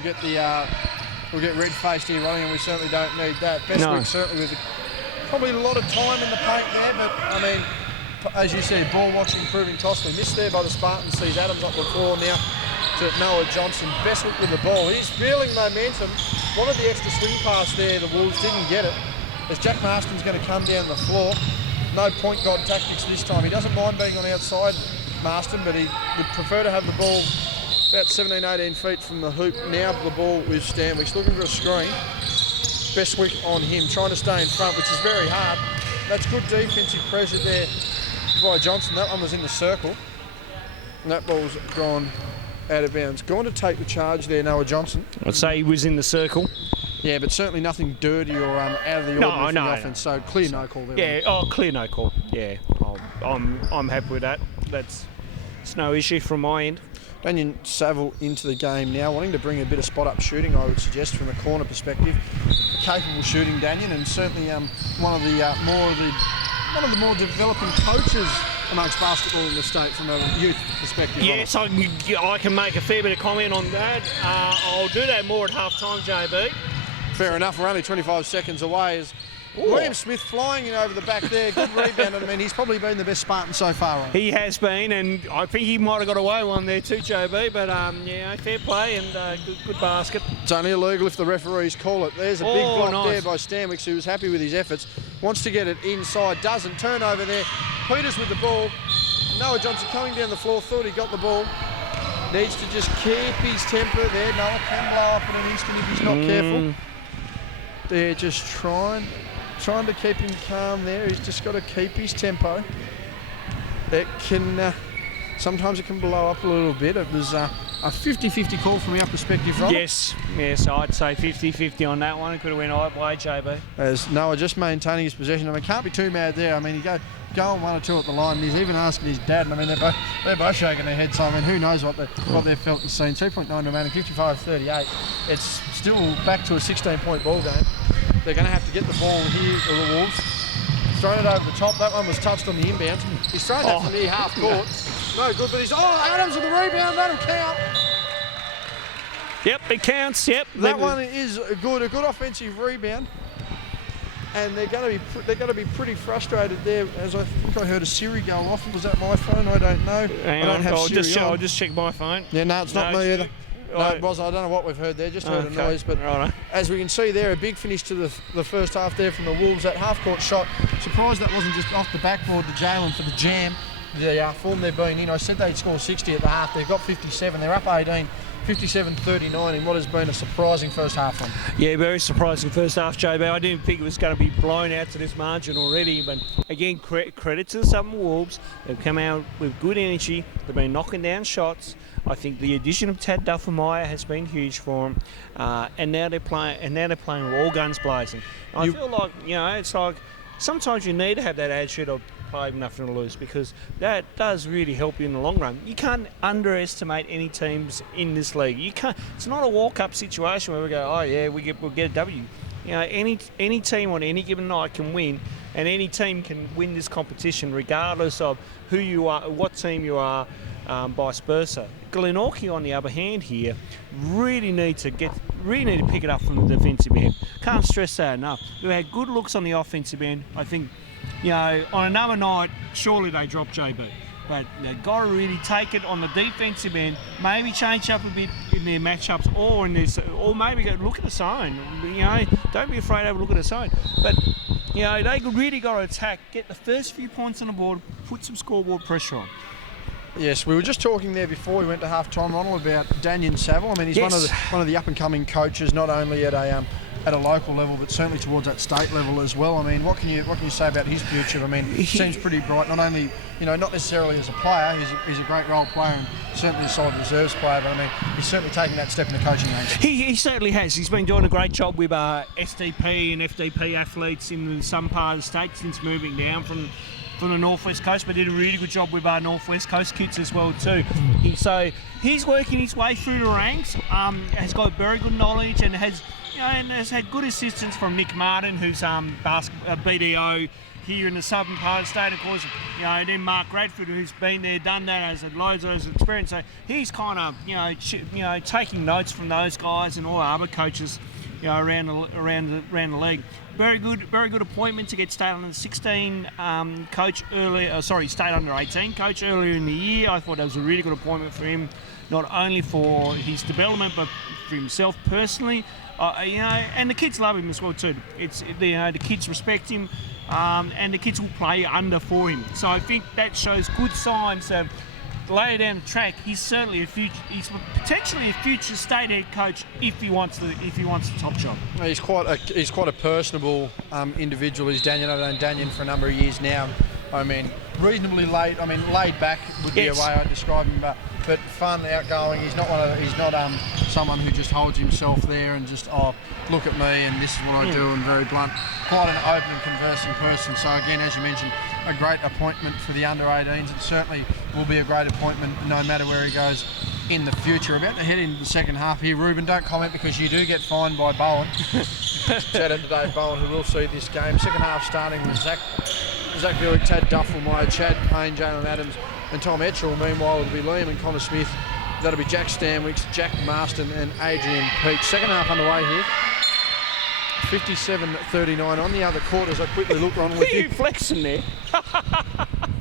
get red-faced here, Ronnie, and we certainly don't need that. Bestwick certainly with probably a lot of time in the paint there, but I mean, as you said, ball watching proving costly. Missed there by the Spartans. Sees Adams up the floor now to Noah Johnson. Bestwick with the ball. He's feeling momentum. Wanted the extra swing pass there. The Wolves didn't get it. As Jack Marston's going to come down the floor. No point guard tactics this time. He doesn't mind being on outside Marston, but he would prefer to have the ball about 17, 18 feet from the hoop. Now the ball with Stanwick. Looking for a screen. Bestwick on him, trying to stay in front, which is very hard. That's good defensive pressure there by Johnson. That one was in the circle. And that ball's gone out of bounds. Going to take the charge there, Noah Johnson. I'd say he was in the circle. Yeah, but certainly nothing dirty or out of the ordinary from the offense. So clear no call there. Yeah, clear no call. Yeah, I'm happy with that. It's no issue from my end. Daniel Saville into the game now, wanting to bring a bit of spot-up shooting, I would suggest, from a corner perspective. Capable shooting, Daniel, and certainly one of the more developing coaches amongst basketball in the state from a youth perspective. Yes, I can make a fair bit of comment on that. I'll do that more at half-time, JB. Fair enough. We're only 25 seconds away. William Smith flying in over the back there. Good rebound. I mean, he's probably been the best Spartan so far on. He has been, and I think he might have got away one there too, JB. But fair play and good basket. It's only illegal if the referees call it. There's a big block there by Stanwick, who was happy with his efforts. Wants to get it inside, doesn't. Turn over there. Peters with the ball. Noah Johnson coming down the floor, thought he got the ball. Needs to just keep his temper there. Noah can blow up in an instant if he's not careful. They're just trying to keep him calm there. He's just got to keep his tempo. It can sometimes it can blow up a little bit. It was a 50-50 call from our perspective, Robert. Yes, I'd say 50-50 on that one. It could have went either way, JB. As Noah just maintaining his possession. I mean, can't be too mad there. I mean, he go on 1 or 2 at the line. And he's even asking his dad. And I mean, they're both shaking their heads. So I mean, who knows what they've felt and seen. 2.9 remaining, 55-38. It's still back to a 16-point ball game. They're going to have to get the ball here for the Wolves. Thrown it over the top. That one was touched on the inbound. He's thrown that from near half court. No good, but Adams with the rebound. That'll count. Yep, it counts. Yep. That one is a good offensive rebound. And they're going to be pretty frustrated there. As I think I heard a Siri go off. Was that my phone? I don't know. Hang on, I'll just check my phone. Yeah, no, it's not me either. No, it wasn't. I don't know what we've heard there. Just heard a noise. But as we can see there, a big finish to the first half there from the Wolves. That half-court shot. Surprised that wasn't just off the backboard to Jalen for the jam. The form they've been in. I said they'd score 60 at the half. They've got 57. They're up 18. 57-39 in what has been a surprising first half one. Yeah, very surprising first half, JB. I didn't think it was going to be blown out to this margin already, but again, credit to the Southern Wolves. They've come out with good energy. They've been knocking down shots. I think the addition of Tad Duffelmeyer has been huge for them, and now they're playing with all guns blazing. I feel like it's like sometimes you need to have that attitude of play with nothing to lose, because that does really help you in the long run. You can't underestimate any teams in this league. You can't. It's not a walk-up situation where we go, oh yeah, we'll get a W. You know, any team on any given night can win, and any team can win this competition regardless of who you are, what team you are, vice versa. Glenorchy, on the other hand, here really need to pick it up from the defensive end. Can't stress that enough. We had good looks on the offensive end. I think, you know, on another night, surely they drop JB. But they've got to really take it on the defensive end, maybe change up a bit in their matchups, or maybe go look at the zone. You know, don't be afraid to have a look at the zone. But, you know, they really got to attack, get the first few points on the board, put some scoreboard pressure on. Yes, we were just talking there before we went to half-time, Ronald, about Daniel Saville. I mean, he's one of the up-and-coming coaches, not only at a local level, but certainly towards that state level as well. I mean, what can you say about his future? I mean, he seems pretty bright. Not only, you know, not necessarily as a player, he's a great role player and certainly a solid reserves player. But I mean, he's certainly taking that step in the coaching ranks. He certainly has. He's been doing a great job with SDP and FDP athletes in some part of the state since moving down from the Northwest Coast, but did a really good job with our Northwest Coast kids as well too. So he's working his way through the ranks. Has got very good knowledge and has had good assistance from Nick Martin, who's BDO here in the southern part of the state, of course. You know, and then Mark Radford, who's been there, done that, has had loads of experience. So he's kind of taking notes from those guys and all our other coaches, you know, around the league. Very good appointment to get state under 16 coach earlier. State under 18 coach earlier in the year. I thought that was a really good appointment for him, not only for his development but for himself personally. You know, and the kids love him as well too. The kids respect him, and the kids will play under for him. So I think that shows good signs that later down the track, he's certainly he's potentially a future state head coach if he wants the top job. He's quite a personable individual. He's Daniel. I've known Daniel for a number of years now. I mean, reasonably laid back would be a way I'd describe him, but fun, outgoing. He's not someone who just holds himself there and just look at me and this is what I do, and very blunt. Quite an open and conversing person. So again, as you mentioned, a great appointment for the under-18s. It certainly will be a great appointment no matter where he goes in the future. About to head into the second half here. Ruben, don't comment because you do get fined by Bowen. Shout out to Dave Bowen, who will see this game. Second half starting with Zach Buick, Tad Duffelmeyer, Chad Payne, Jalen Adams and Tom Etchell. Meanwhile, it'll be Liam and Connor Smith. That'll be Jack Stanwicks, Jack Marston and Adrian Peach. Second half underway here. 57-39 on the other court as I quickly look on with you. Are you flexing there?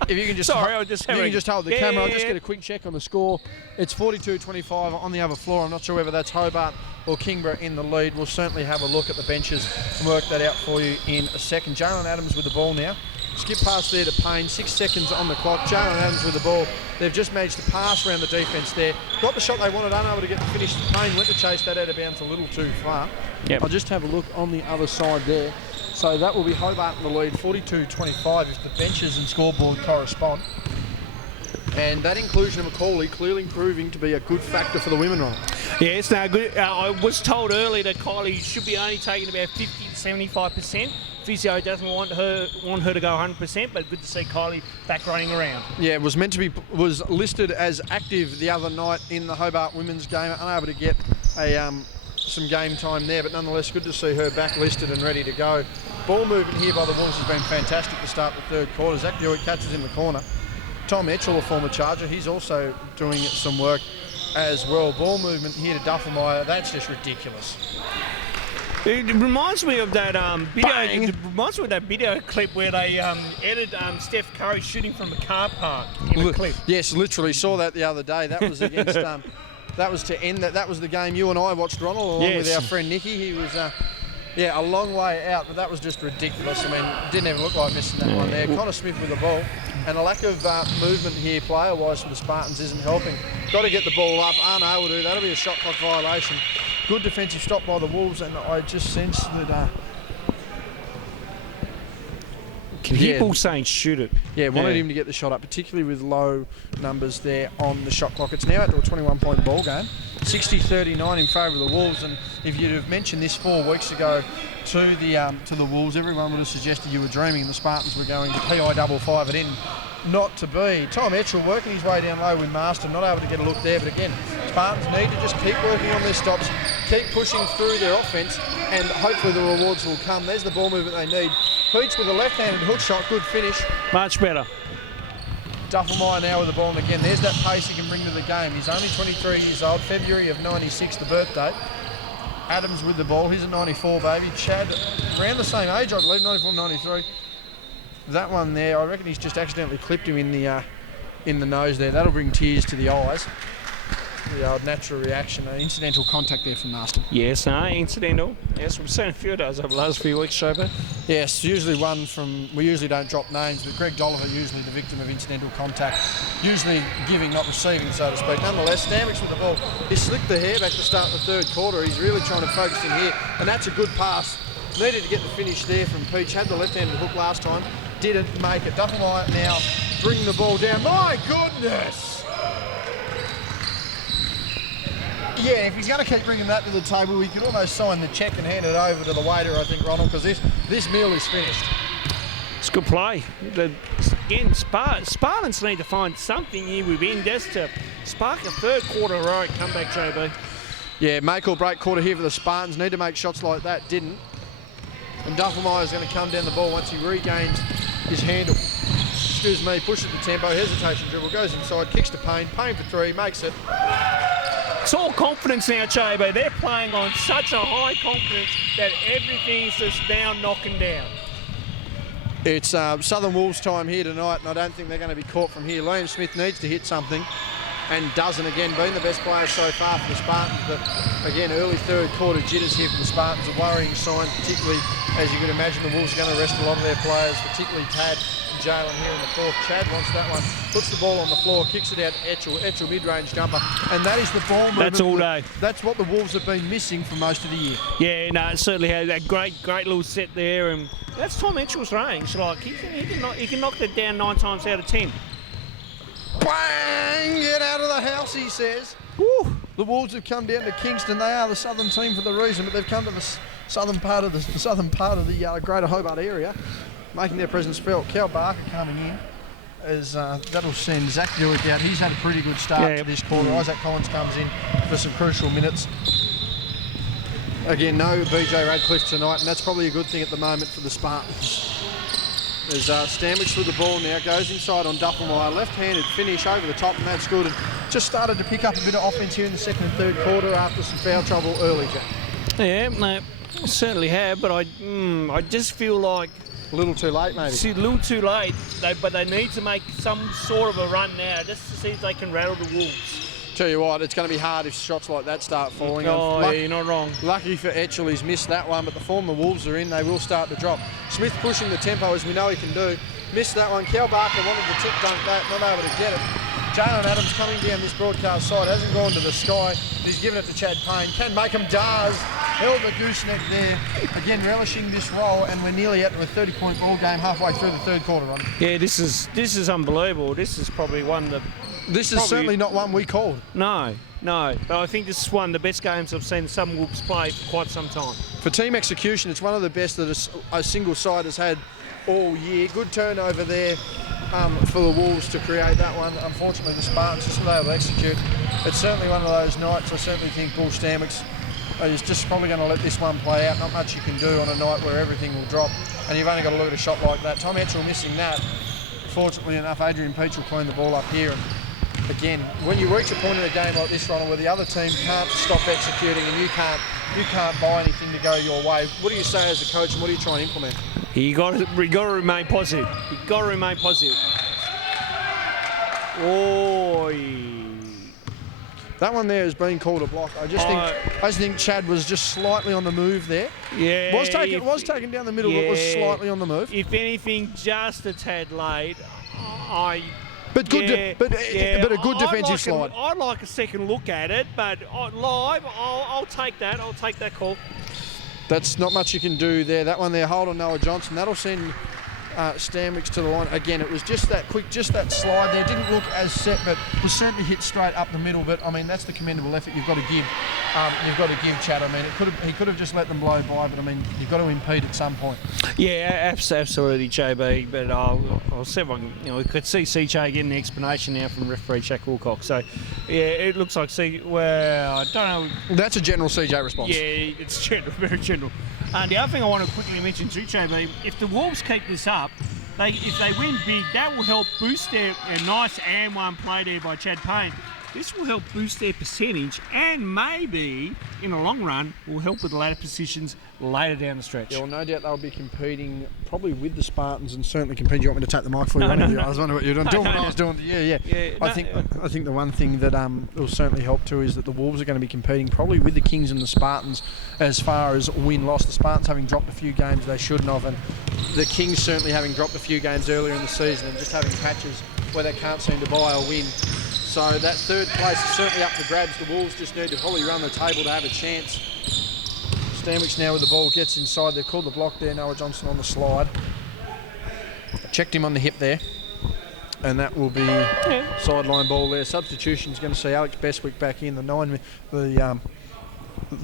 If you can just hold the camera, I'll just get a quick check on the score. It's 42-25 on the other floor. I'm not sure whether that's Hobart or Kingborough in the lead. We'll certainly have a look at the benches and work that out for you in a second. Jalen Adams with the ball now. Skip pass there to Payne, 6 seconds on the clock. Jalen Adams with the ball. They've just managed to pass around the defence there. Got the shot they wanted, unable to get the finish. Payne went to chase that out of bounds a little too far. Yep. I'll just have a look on the other side there. So that will be Hobart in the lead, 42-25 if the benches and scoreboard correspond. And that inclusion of Macaulay clearly proving to be a good factor for the women, right? Yeah, it's now good. I was told earlier that Kylie should be only taking about 50-75%. Physio doesn't want her to go 100%, but good to see Kylie back running around. Yeah, was listed as active the other night in the Hobart women's game, unable to get some game time there, but nonetheless good to see her back listed and ready to go. Ball movement here by the Wolves has been fantastic to start the third quarter. Zach Buick catches in the corner. Tom Etchell, a former Charger, he's also doing some work as well. Ball movement here to Duffelmeyer, that's just ridiculous. It reminds me of that video. It reminds me of that video clip where they edited Steph Curry shooting from a car park in a clip. Yes, literally saw that the other day. That was against. That was to end that. That was the game you and I watched, Ronald, along with our friend Nicky. He was, a long way out, but that was just ridiculous. I mean, it didn't even look like missing that one there. Connor Smith with the ball, and a lack of movement here, player-wise, for the Spartans isn't helping. Got to get the ball up. Aren't able to. That'll be a shot clock violation. Good defensive stop by the Wolves, and I just sense that People saying shoot it. Yeah, wanted him to get the shot up, particularly with low numbers there on the shot clock. It's now out to a 21-point ball game. 60-39 in favour of the Wolves, and if you'd have mentioned this 4 weeks ago to the Wolves, everyone would have suggested you were dreaming and the Spartans were going to PI double 5 it in. Not to be. Tom Etchell working his way down low with Marston, not able to get a look there, but again, Spartans need to just keep working on their stops, keep pushing through their offence, and hopefully the rewards will come. There's the ball movement they need. Peach with a left-handed hook shot, good finish. Much better. Duffelmeyer now with the ball, and again, there's that pace he can bring to the game. He's only 23 years old, February of 96, the birth date. Adams with the ball, he's a 94 baby. Chad, around the same age, I believe, 94, 93. That one there, I reckon he's just accidentally clipped him in the nose there. That'll bring tears to the eyes. The old natural reaction, incidental contact there from Marston. Yes, incidental. Yes, we've seen a few of those over the last few weeks, Shobo. Yes, usually one from, we usually don't drop names, but Greg Dolliver, usually the victim of incidental contact, usually giving, not receiving, so to speak. Nonetheless, Stamix with the ball. He slicked the hair back to start the third quarter. He's really trying to focus in here, and that's a good pass. Needed to get the finish there from Peach. Had the left-handed hook last time. Didn't make it. Duffelmeyer now bring the ball down. My goodness! Yeah, if he's going to keep bringing that to the table, we could almost sign the cheque and hand it over to the waiter, I think, Ronald, because this meal is finished. It's good play. Again, Spartans need to find something here within just to spark a third quarter heroic comeback, JB. Yeah, make or break quarter here for the Spartans. Need to make shots like that. Didn't. And Duffelmeyer's going to come down the ball once he regains his handle. Excuse me, pushes the tempo, hesitation dribble, goes inside, kicks to Payne. Payne for 3, makes it. It's all confidence now, Chabo. They're playing on such a high confidence that everything is just down, knocking down. It's Southern Wolves time here tonight, and I don't think they're going to be caught from here. Liam Smith needs to hit something, and doesn't again, being the best player so far for the Spartans. But again, early third quarter jitters here for the Spartans, a worrying sign, particularly as you could imagine the Wolves are going to rest a lot of their players, particularly Tad and Jalen here in the fourth. Chad wants that one, puts the ball on the floor, kicks it out to Etchell. Etchell mid-range jumper, and that is the ball movement. That's all day. That's what the Wolves have been missing for most of the year. Yeah, no, it certainly had that great little set there, and that's Tom Etchell's range. Like he can knock that down 9 times out of 10. Bang! Get out of the house, he says. Woo. The Wolves have come down to Kingston. They are the southern team for the reason, but they've come to the southern part of the greater Hobart area, making their presence felt. Cal Barker coming in, as that'll send Zach Dewick out. He's had a pretty good start to this quarter. Isaac Collins comes in for some crucial minutes. Again, no BJ Radcliffe tonight, and that's probably a good thing at the moment for the Spartans. There's Stanwich with the ball now, goes inside on Duffelmeyer, left-handed finish over the top, and that's good. And just started to pick up a bit of offence here in the second and third quarter after some foul trouble early, Jack. Yeah, no, certainly have, but I just feel like a little too late, maybe. It's a little too late, but they need to make some sort of a run now just to see if they can rattle the Wolves. Tell you what, it's going to be hard if shots like that start falling. Oh, yeah, you're not wrong. Lucky for Etchell, he's missed that one, but the form the Wolves are in, they will start to drop. Smith pushing the tempo, as we know he can do. Missed that one. Cal Barker wanted to tip dunk that, not able to get it. Jalen Adams coming down this broadcast side, hasn't gone to the sky. He's given it to Chad Payne. Can make him, does. Held the gooseneck there. Again, relishing this role, and we're nearly out to a 30-point ball game halfway through the third quarter, Ron. Yeah, this is unbelievable. This is probably one that... This is certainly not one we called. No. But I think this is one of the best games I've seen some Wolves play for quite some time. For team execution, it's one of the best that a single side has had all year. Good turnover there for the Wolves to create that one. Unfortunately, the Spartans just not able to execute. It's certainly one of those nights. I certainly think Bull Stamix is just probably going to let this one play out. Not much you can do on a night where everything will drop, and you've only got to look at a shot like that. Tom Etchell missing that. Fortunately enough, Adrian Peach will clean the ball up here. And again, when you reach a point in a game like this, Ronald, where the other team can't stop executing and you can't buy anything to go your way, what do you say as a coach, and what do you try and implement? You got to remain positive. You got to remain positive. That one there has been called a block. I just think Chad was just slightly on the move there. Yeah, was taken down the middle, but was slightly on the move. If anything, just a tad late. But a good defensive slide. I'd like a second look at it, but live, I'll take that. I'll take that call. That's not much you can do there. That one there, hold on Noah Johnson. That'll send Stanwicks to the line. Again, it was just that quick, just that slide there. Didn't look as set, but was certainly hit straight up the middle. But I mean, that's the commendable effort you've got to give. You've got to give Chad. I mean, he could have just let them blow by, but I mean, you've got to impede at some point. Yeah, absolutely, JB. But I'll see if I can. We could see CJ getting the explanation now from referee Jack Wilcox. So, yeah, it looks like well, I don't know. That's a general CJ response. Yeah, it's general, very general. The other thing I want to quickly mention too, JB, if the Wolves keep this up, if they win big, that will help boost a nice and one play there by Chad Payne. This will help boost their percentage and maybe, in the long run, will help with the ladder positions later down the stretch. Yeah, well, no doubt they'll be competing probably with the Spartans and certainly competing. Do you want me to take the mic for you? No. I was wondering what you were doing. What I was doing. Yeah. I think the one thing that will certainly help too is that the Wolves are going to be competing probably with the Kings and the Spartans as far as win-loss. The Spartans having dropped a few games they shouldn't have, and the Kings certainly having dropped a few games earlier in the season and just having patches where they can't seem to buy or win. So that third place is certainly up for grabs. The Wolves just need to probably run the table to have a chance. Stanwicks now with the ball, gets inside. They've called the block there. Noah Johnson on the slide. Checked him on the hip there. And that will be sideline ball there. Substitution's going to see Alex Bestwick back in. The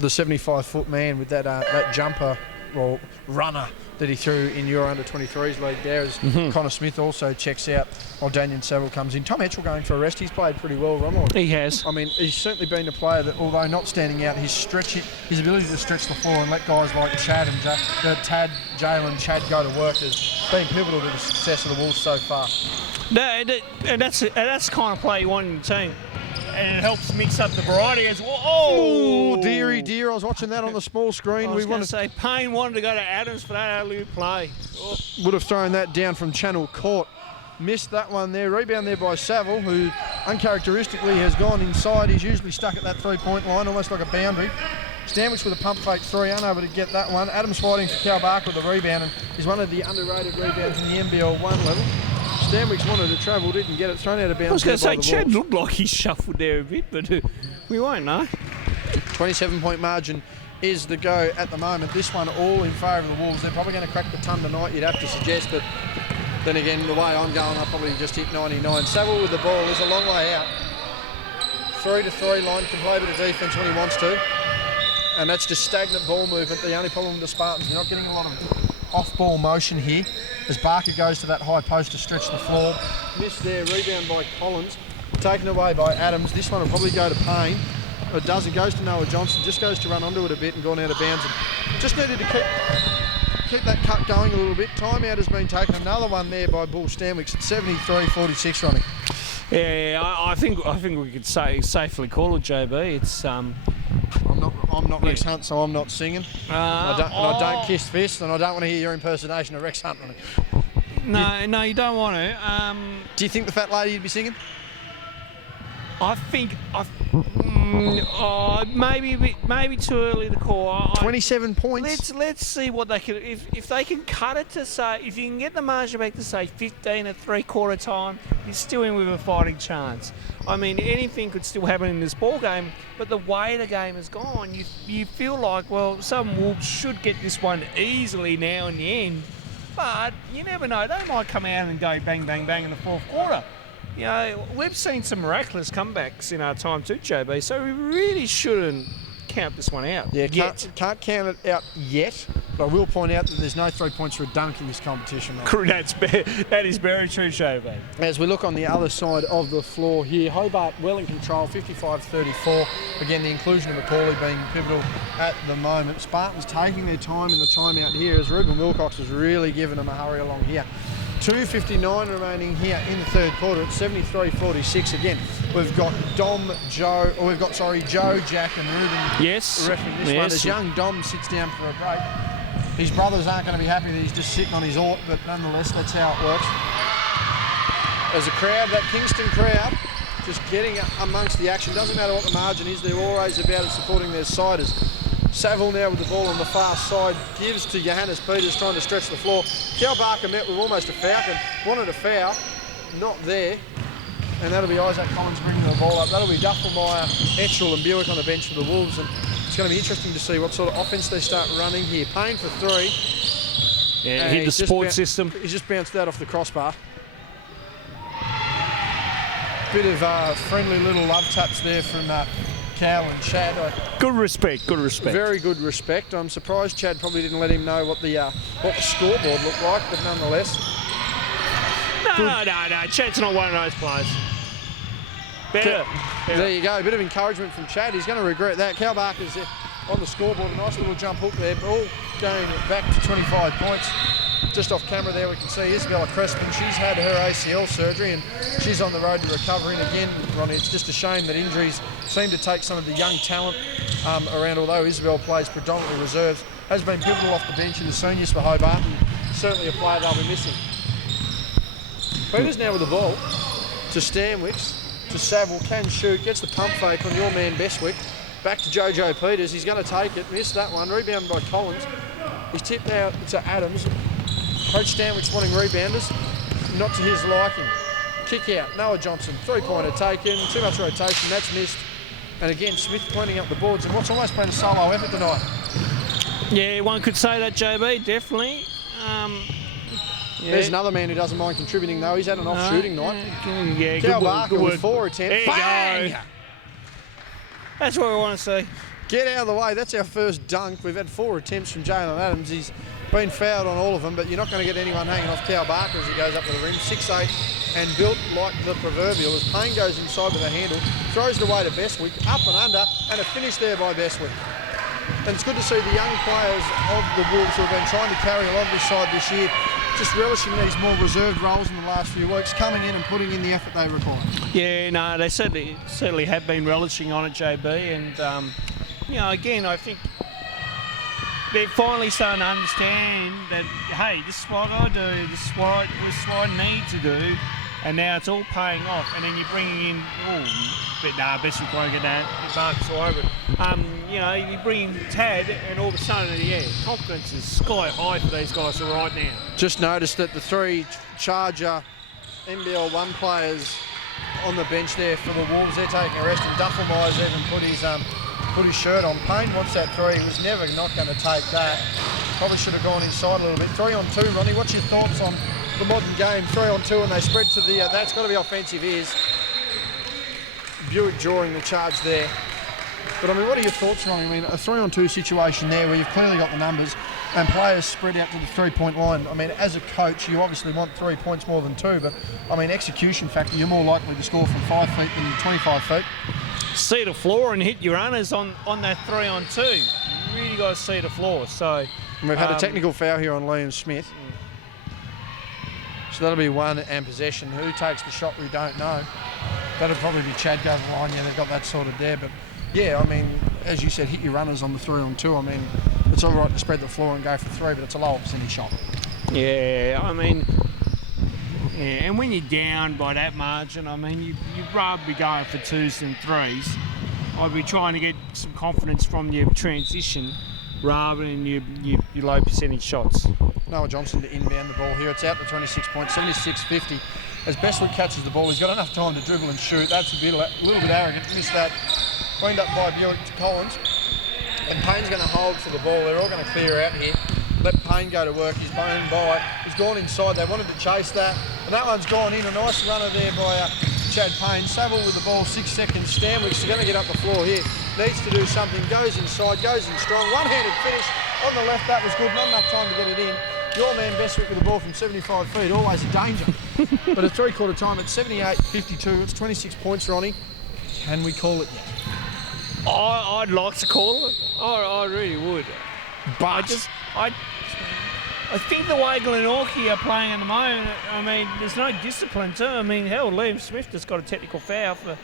75-foot man with that jumper or runner that he threw in Euro Under-23s league there as Connor Smith also checks out while Daniel Saville comes in. Tom Etchell going for a rest. He's played pretty well, Ronald. He has. I mean, he's certainly been a player that, although not standing out, his ability to stretch the floor and let guys like Chad and Jalen Chad go to work has been pivotal to the success of the Wolves so far. And that's the kind of play you want in the team. And it helps mix up the variety as well. Oh, dear. I was watching that on the small screen. I was going to say, Payne wanted to go to Adams for that alley play. Oh. Would have thrown that down from Channel Court. Missed that one there. Rebound there by Saville, who uncharacteristically has gone inside. He's usually stuck at that three-point line, almost like a boundary. Stanwicks with a pump fake three, unable to get that one. Adams fighting for Cal Barker with the rebound, and he's one of the underrated rebounds in the NBL 1 level. Stanwicks wanted to travel, didn't get it, thrown out of bounds. I was going to say, Chad looked like he shuffled there a bit, but we won't know. 27-point margin is the go at the moment. This one all in favour of the Wolves. They're probably going to crack the ton tonight, you'd have to suggest, but then again, the way I'm going, I'll probably just hit 99. Saville with the ball is a long way out. 3-3 line, can play a bit of defence when he wants to. And that's just stagnant ball movement. The only problem with the Spartans, they're not getting a lot of off-ball motion here as Barker goes to that high post to stretch the floor. Missed there, rebound by Collins, taken away by Adams. This one will probably go to Payne. It doesn't, goes to Noah Johnson, just goes to run onto it a bit and gone out of bounds. And just needed to keep that cut going a little bit. Timeout has been taken. Another one there by Bull Stanwicks at 73-46 running. Yeah, I think we could safely call it, JB. It's I'm not Rex Hunt, so I'm not singing. I don't kiss fists, and I don't want to hear your impersonation of Rex Hunt. No, you don't want to. Do you think the fat lady you'd be singing? I think maybe too early to call. 27 points. Let's see what they can. If they can cut it to say, if you can get the margin back to say 15 at three-quarter time, you're still in with a fighting chance. I mean, anything could still happen in this ball game, but the way the game has gone, you feel like, well, some Wolves should get this one easily now in the end. But you never know. They might come out and go bang, bang, bang in the fourth quarter. You know, we've seen some miraculous comebacks in our time too, JB, so we really shouldn't count this one out. Yeah, can't count it out yet, but I will point out that there's no 3 points for a dunk in this competition. That is very true, JB. As we look on the other side of the floor here, Hobart well in control, 55-34. Again, the inclusion of Macaulay being pivotal at the moment. Spartans taking their time in the timeout here as Ruben Wilcox has really given them a hurry along here. 2:59 remaining here in the third quarter at 73-46. Again, we've got Joe, Jack and Ruben. Yes. Refereeing this one as young Dom sits down for a break. His brothers aren't going to be happy that he's just sitting on his ought, but nonetheless, that's how it works. As a crowd, that Kingston crowd, just getting amongst the action. Doesn't matter what the margin is, they're always about it supporting their siders. Saville now with the ball on the far side, gives to Johannes Peters trying to stretch the floor. Cal Barker met with almost a falcon, wanted a foul, not there. And that'll be Isaac Collins bringing the ball up. That'll be Duffelmeyer, Etchell and Buick on the bench for the Wolves. And it's going to be interesting to see what sort of offence they start running here. Payne for three. Yeah, And hit the he's just support system. He's just bounced that off the crossbar. Bit of friendly little love taps there from Cal and Chad. Good respect, good respect. Very good respect. I'm surprised Chad probably didn't let him know what the scoreboard looked like, but nonetheless. No. Chad's not one of those players. Better. There you go. A bit of encouragement from Chad. He's going to regret that. Cal Barker's on the scoreboard. A nice little jump hook there. All going back to 25 points. Just off camera there we can see Isabella Crespin. She's had her ACL surgery and she's on the road to recovery. And again, Ronnie, it's just a shame that injuries seem to take some of the young talent around. Although Isabel plays predominantly reserves, has been pivotal off the bench in the seniors for Hobart, and certainly a player they'll be missing. Peters now with the ball to Stanwicks, to Saville, can shoot, gets the pump fake on your man Bestwick. Back to Jojo Peters, he's going to take it, missed that one, rebounded by Collins. He's tipped out to Adams. Coach Stanwicks wanting rebounders, not to his liking. Kick out, Noah Johnson, three-pointer taken, too much rotation, that's missed. And again, Smith cleaning up the boards and what's almost been a solo effort tonight. Yeah, one could say that, JB, definitely. There's another man who doesn't mind contributing though, he's had an off shooting night. Yeah, Cal good Barker work. with 4 attempts. There you Bang! go. That's what we want to see. Get out of the way, that's our first dunk. We've had 4 attempts from Jalen Adams. He's been fouled on all of them, but you're not going to get anyone hanging off Cal Barker as he goes up to the rim. 6'8", and built like the proverbial. As Payne goes inside with a handle, throws it away to Bestwick, up and under, and a finish there by Bestwick. And it's good to see the young players of the Wolves who have been trying to carry along this side this year, just relishing these more reserved roles in the last few weeks, coming in and putting in the effort they require. Yeah, no, they certainly have been relishing on it, JB, and again, I think they're finally starting to understand that, hey, this is what I do, this is what I need to do, and now it's all paying off. And then you're bringing in, Bestwick won't get that, Marcus over. You bring in Tad, and all of a sudden, confidence is sky high for these guys right now. Just noticed that the 3 Charger NBL1 players on the bench there for the Wolves, they're taking a rest, and Duffelmeyer's even put his shirt on. Payne wants that 3. He was never not going to take that. Probably should have gone inside a little bit. 3 on 2, Ronnie. What's your thoughts on the modern game? 3 on 2, and they spread to the. That's got to be offensive. Is Buick drawing the charge there? But I mean, what are your thoughts, Ronnie? I mean, a 3 on 2 situation there where you've clearly got the numbers and players spread out to the 3-point line. I mean, as a coach, you obviously want 3 points more than 2, but I mean, execution factor, you're more likely to score from 5 feet than 25 feet. See the floor and hit your runners on that 3 on 2. You really got to see the floor. So and we've had a technical foul here on Liam Smith. So that'll be 1 and possession. Who takes the shot, we don't know. That'll probably be Chad going line. Yeah, they've got that sorted there. But yeah, I mean, as you said, hit your runners on the 3 on 2. I mean, it's all right to spread the floor and go for 3, but it's a lower percentage shot. Yeah, I mean, and when you're down by that margin, I mean, you'd rather be going for 2s than 3s. I'd be trying to get some confidence from your transition rather than your low percentage shots. Noah Johnson to inbound the ball here. It's out to 26 points, 76-50. As Bestwick catches the ball, he's got enough time to dribble and shoot. That's a little bit arrogant. Missed that. Cleaned up by Buick to Collins. And Payne's going to hold for the ball. They're all going to clear out here. Let Payne go to work. He's blown by. He's gone inside. They wanted to chase that. And that one's gone in. A nice runner there by Chad Payne. Saville with the ball, 6 seconds. Stanwicks is going to get up the floor here. Needs to do something. Goes inside, goes in strong. One-handed finish on the left. That was good. Not enough time to get it in. Your man Bestwick with the ball from 75 feet. Always a danger. But at 3/4 time, it's 78-52. It's 26 points, Ronnie. Can we call it yet? I'd like to call it. I really would. But I think the way Glenorchy are playing at the moment, I mean, there's no discipline too. I mean, hell, Liam Smith just got a technical foul for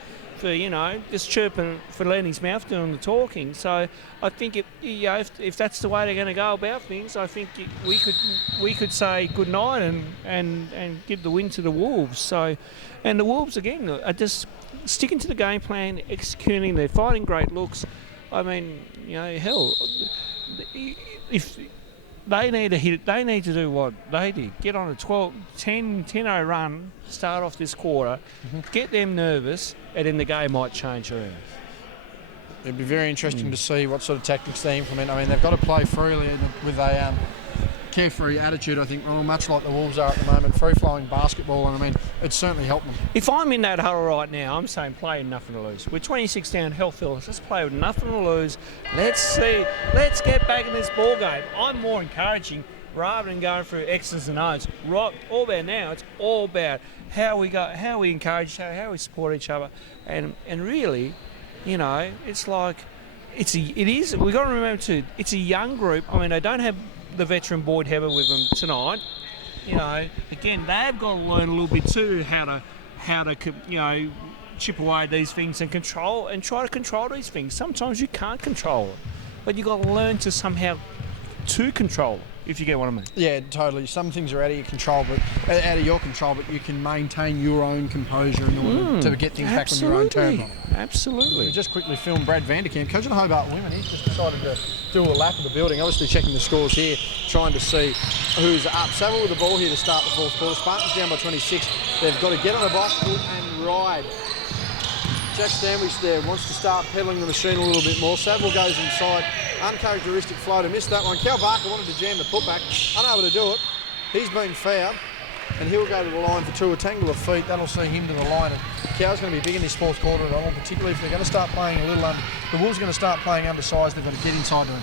just chirping for letting his mouth doing the talking. So I think if that's the way they're going to go about things, I think we could say good night and give the win to the Wolves. So, and the Wolves again are just sticking to the game plan, executing. They're fighting great looks. I mean, hell, if they need to hit it, they need to do what they did. Get on a 10-0 run, start off this quarter, get them nervous, and then the game might change around. It'd be very interesting to see what sort of tactics they implement. I mean, they've got to play freely with a carefree attitude, I think, Ronald, much like the Wolves are at the moment, free-flowing basketball, and I mean, it's certainly helped them. If I'm in that huddle right now, I'm saying play with nothing to lose. We're 26 down, Hellfield. Let's play with nothing to lose. Let's get back in this ball game. I'm more encouraging rather than going through X's and O's. Right, all about now. It's all about how we encourage each other, how we support each other, and really, it's like it is. We've got to remember too. It's a young group. I mean, they don't have the veteran Boyd Heather with them tonight. Again, they've got to learn a little bit too how to chip away at these things and try to control these things. Sometimes you can't control it, but you've got to learn to somehow to control it, if you get what I mean. Yeah, totally. Some things are out of your control, but you can maintain your own composure in order to get things back on your own terms. Absolutely. We just quickly filmed Brad Vanderkamp, coach of the Hobart women. He's just decided to do a lap of the building, obviously checking the scores here, trying to see who's up. Saville with the ball here to start the fourth quarter. Spartans down by 26. They've got to get on a bike and ride. Jack Stanwich there wants to start pedaling the machine a little bit more. Saville goes inside. Uncharacteristic floater. Missed that one. Cal Barker wanted to jam the putback. Unable to do it. He's been fouled. And he'll go to the line for two. A tangle of feet. That'll see him to the line. And Cal's going to be big in this fourth quarter at all, particularly if they're going to start playing a little under. The Wolves are going to start playing undersized. They've got to get inside to him.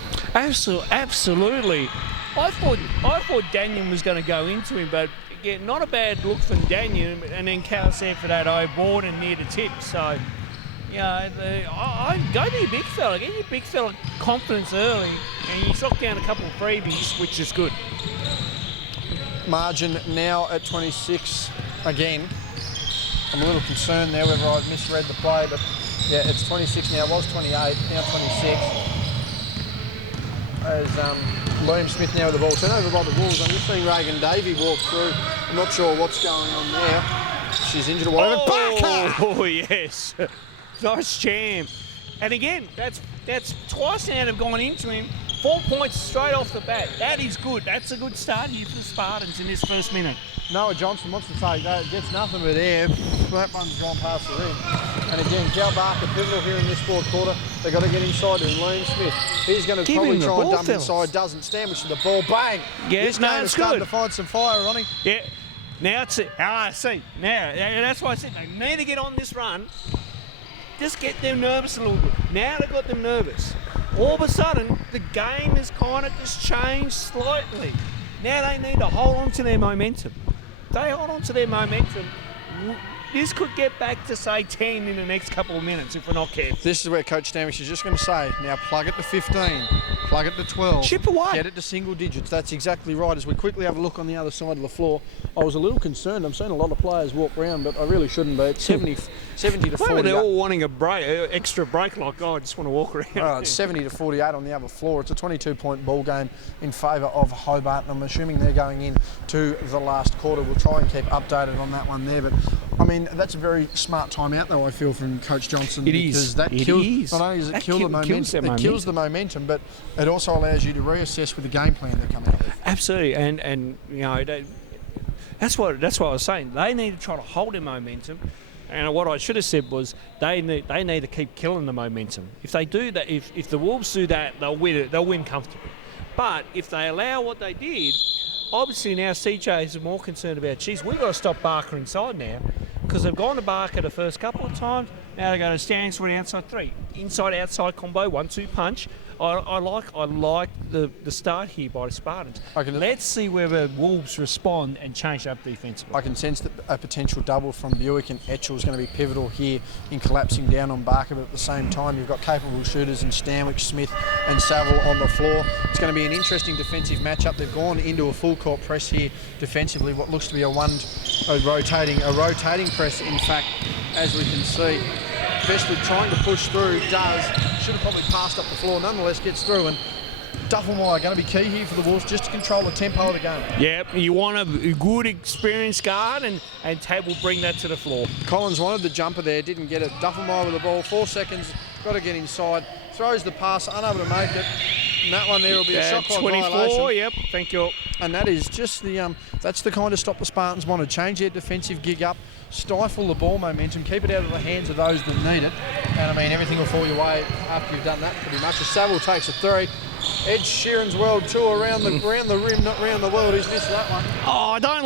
Absolutely. I thought Daniel was going to go into him, but again, not a bad look from Daniel. And then Cal said for that board and near the tip. So, I go to your big fella. Get your big fella confidence early, and you knock down a couple of freebies, which is good. Margin now at 26 again. I'm a little concerned there whether I've misread the play, but yeah, it's 26 now. It was 28, now 26. As William Smith now with the ball. Turnover by the Wolves. I'm just seeing Reagan Davey walk through. I'm not sure what's going on there. She's injured or whatever. Barker! Oh, yes. Nice jam. And again, that's twice now they've gone into him. 4 points straight off the bat. That is good. That's a good start here for the Spartans in this first minute. Noah Johnson wants to take that. Gets nothing but air. That one's gone past the rim. And again, Cal Barker pivotal here in this fourth quarter. They've got to get inside to him. William Smith. He's going to probably try and dump inside. Doesn't. Stanwich with the ball. Bang! Yeah, this game is starting to find some fire, Ronnie. Yeah. Now it's it. See. Now, that's why I said they need to get on this run. Just get them nervous a little bit. Now they've got them nervous. All of a sudden, the game has kind of just changed slightly. Now they need to hold on to their momentum. They hold on to their momentum. This could get back to, say, 10 in the next couple of minutes if we're not careful. This is where Coach Stanwich is just going to say, now plug it to 15, plug it to 12. Chip away. Get it to single digits. That's exactly right. As we quickly have a look on the other side of the floor, I was a little concerned. I'm seeing a lot of players walk around, but I really shouldn't be. It's 70 to 40. They're all wanting a break, extra break, like, I just want to walk around. It's 70 to 48 on the other floor. It's a 22-point ball game in favour of Hobart, and I'm assuming they're going in to the last quarter. We'll try and keep updated on that one there, but I mean, that's a very smart timeout, though, I feel, from Coach Johnson. It is. Not only does it kill the momentum, it kills the momentum, but it also allows you to reassess with the game plan that come out with. Absolutely, and that's what I was saying. They need to try to hold their momentum, and what I should have said was they need to keep killing the momentum. If they do that, if the Wolves do that, they'll win comfortably. But if they allow what they did, obviously now CJ is more concerned about, geez, we've got to stop Barker inside now, because they've gone to Barker the first couple of times. Now they're going to stand for an outside three. Inside-outside combo, 1-2 punch. I like the start here by the Spartans. Let's see whether Wolves respond and change up defensively. I can sense that a potential double from Buick and Etchell is going to be pivotal here in collapsing down on Barker, but at the same time you've got capable shooters in Stanwich, Smith and Saville on the floor. It's going to be an interesting defensive matchup. They've gone into a full court press here defensively, what looks to be a rotating press, in fact, as we can see. Bestwood trying to push through, should have probably passed up the floor, nonetheless gets through, and Duffelmeyer going to be key here for the Wolves just to control the tempo of the game. Yep, you want a good experienced guard, and Tab will bring that to the floor. Collins wanted the jumper there, didn't get it. Duffelmeyer with the ball, 4 seconds, got to get inside, throws the pass, unable to make it. And that one there will be a shot clock 24, violation. Yep, thank you. And that is just that's the kind of stop the Spartans want to change their defensive gig up, stifle the ball momentum, keep it out of the hands of those that need it. And I mean, everything will fall your way after you've done that pretty much. As Saville takes a three, Ed Sheeran's World Tour around the rim, not round the world. He's missed that one. Oh, I don't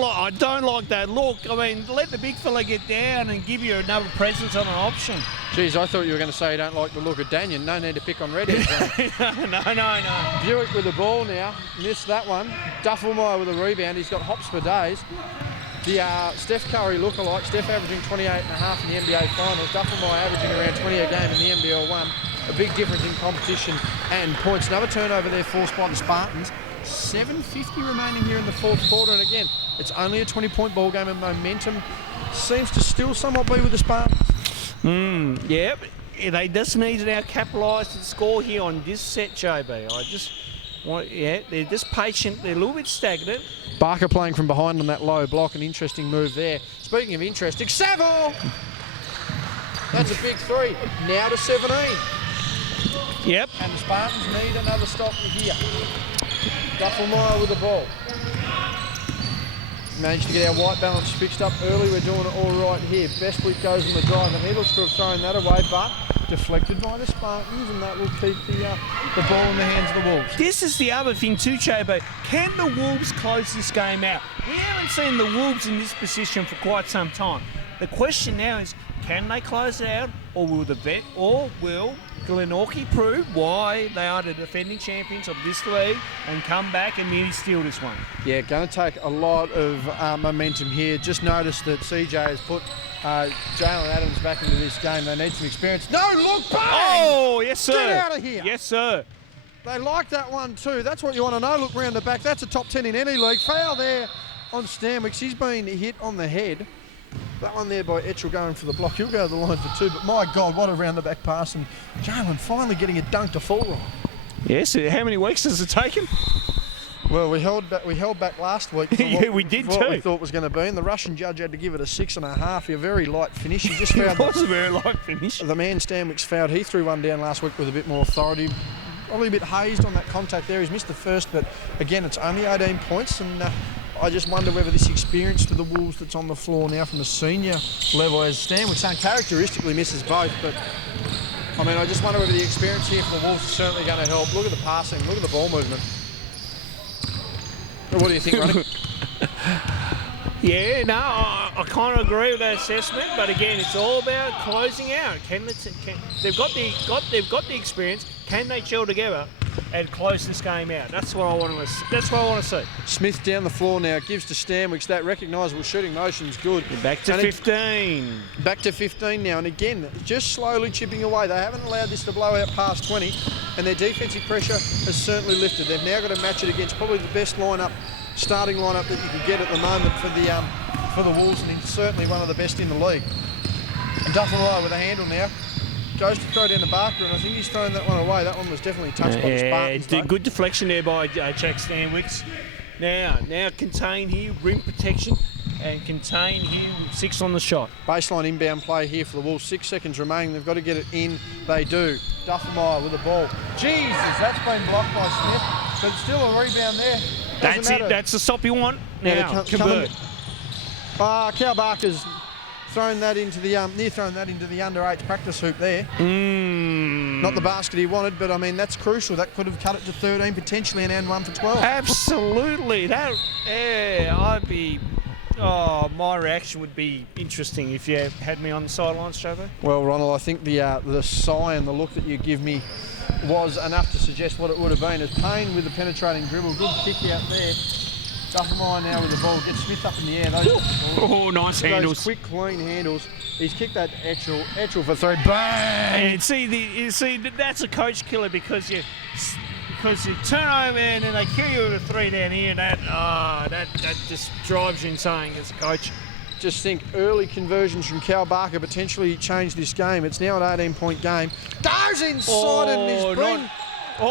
like that look. I mean, let the big fella get down and give you another presence on an option. Geez, I thought you were going to say you don't like the look of Daniel. No need to pick on redheads. No. Buick with the ball now. Missed that one. Duffelmeyer with a rebound. He's got hops for days. The Steph Curry lookalike. Steph averaging 28.5 in the NBA Finals. Duffelmeyer averaging around 20 a game in the NBL 1. A big difference in competition and points. Another turnover there forced by the Spartans. 7:50 remaining here in the fourth quarter. And again, it's only a 20-point ball game, and momentum seems to still somewhat be with the Spartans. Yeah, they just need to now capitalise and score here on this set, JB. They're just patient. They're a little bit stagnant. Barker playing from behind on that low block. An interesting move there. Speaking of interesting, Saville! That's a big three. Now to 17. Yep. And the Spartans need another stop here. Duffelmeyer with the ball. Managed to get our white balance fixed up early. We're doing it all right here. Bestwick goes on the drive, and he looks to have thrown that away, but deflected by the Spartans, and that will keep the ball in the hands of the Wolves. This is the other thing too, Chabo. Can the Wolves close this game out? We haven't seen the Wolves in this position for quite some time. The question now is, can they close it out, or will Glenorchy prove why they are the defending champions of this league and come back and nearly steal this one? Yeah, going to take a lot of momentum here. Just noticed that CJ has put Jalen Adams back into this game. They need some experience. No, look, bang! Oh, yes, sir. Get out of here. Yes, sir. They like that one too. That's what you want to know. Look round the back. That's a top 10 in any league. Foul there on Stanwicks. He's been hit on the head. That one there by Etchell going for the block. He'll go to the line for two, but my God, what a round-the-back pass. And Jalen finally getting a dunk to fall right. Yes, how many weeks does it take him? Well, we held back last week. Yeah, we did what too. We thought was going to be, and the Russian judge had to give it a 6.5. A very light finish. He just fouled. It was a very light finish. The man Stanwicks fouled. He threw one down last week with a bit more authority. Probably a bit hazed on that contact there. He's missed the first, but again, it's only 18 points, and I just wonder whether this experience to the Wolves that's on the floor now from a senior level, as Stanwicks uncharacteristically misses both, but I mean, I just wonder whether the experience here for the Wolves is certainly going to help. Look at the passing, look at the ball movement. What do you think, Ronnie? Yeah, no, I kind of agree with that assessment, but again, it's all about closing out. They've got the experience. Can they gel together and close this game out? That's what I want to see. Smith down the floor now, gives to Stanwicks. That recognisable shooting motion's good. Back to 15. Back to 15 now, and again, just slowly chipping away. They haven't allowed this to blow out past 20, and their defensive pressure has certainly lifted. They've now got to match it against probably the best starting lineup that you could get at the moment for the Wolves, and he's certainly one of the best in the league. And Duffelmeyer with a handle now. Goes to throw down to Barker, and I think he's thrown that one away. That one was definitely touched by the Spartans. Yeah, good deflection there by Jack Stanwicks. Now contain here, rim protection, and contain here with 6 on the shot. Baseline inbound play here for the Wolves. 6 seconds remaining. They've got to get it in. They do. Duffelmeyer with the ball. Jesus, that's been blocked by Smith, but still a rebound there. That's it. That's the stop you want. Now, convert. Cal Barker's thrown that into the under-8 practice hoop there. Not the basket he wanted, but I mean that's crucial. That could have cut it to 13 potentially and 1 for 12. Absolutely. My reaction would be interesting if you had me on the sidelines, Trevor. Well, Ronald, I think the sigh and the look that you give me was enough to suggest what it would have been. As Payne with the penetrating dribble, good kick out there. Duffelmeyer now with the ball, gets Smith up in the air. Nice handles. Those quick, clean handles. He's kicked that Etchell for 3. Bang! And see, that's a coach killer because you turn over and then they kill you with a 3 down here. That just drives you insane as a coach. Just think early conversions from Cal Barker potentially changed this game. It's now an 18-point game. Goes inside and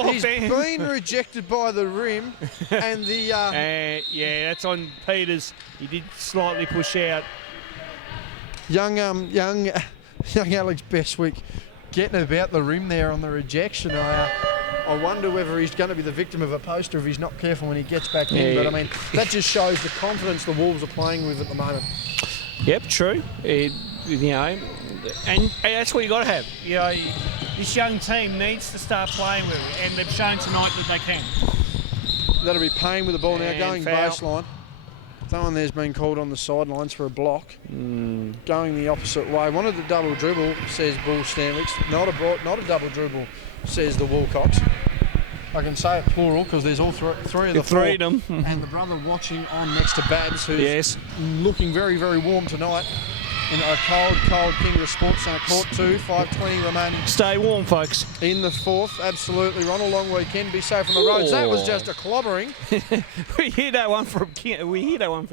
he's been rejected by the rim, and the that's on Peters. He did slightly push out. Young Alex Bestwick getting about the rim there on the rejection. I wonder whether he's going to be the victim of a poster if he's not careful when he gets back in. But I mean, that just shows the confidence the Wolves are playing with at the moment. Yep, true. And that's what you got to have. this young team needs to start playing with it, and they've shown tonight that they can. That'll be Payne with the ball now, And going foul. baseline. Someone there's been called on the sidelines for a block. Going the opposite way. Wanted the double dribble, says Bull Stanwicks. Not a double dribble, says the Wilcox. I can say it plural because there's all three of the four. Three of them. And the brother watching on next to Babs, who's Yes. looking very, very warm tonight in a cold Kingra Sports Centre Court 2, 5:20 remaining Stay warm, folks. in the fourth. Absolutely. Run a long weekend. Be safe on the roads. That was just a clobbering. We hear that one from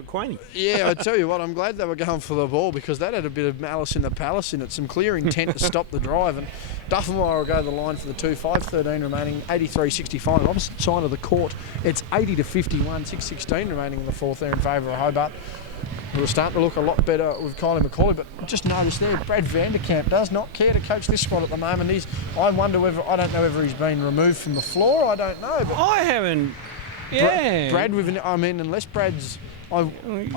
Queenie. Yeah, I tell you what, I'm glad they were going for the ball because that had a bit of malice in the palace in it, some clear intent to stop the drive. And Duffenmeyer will go to the line for the 2, 5:13 remaining, 83-65. On opposite side of the court, it's 80-51, 6:16 remaining in the fourth there in favour of Hobart. We're starting to look a lot better with Kylie McCauley, but just noticed there, Brad Vanderkamp does not care to coach this squad at the moment. I don't know whether he's been removed from the floor. I don't know. But I haven't. Yeah. Brad, unless Brad's, I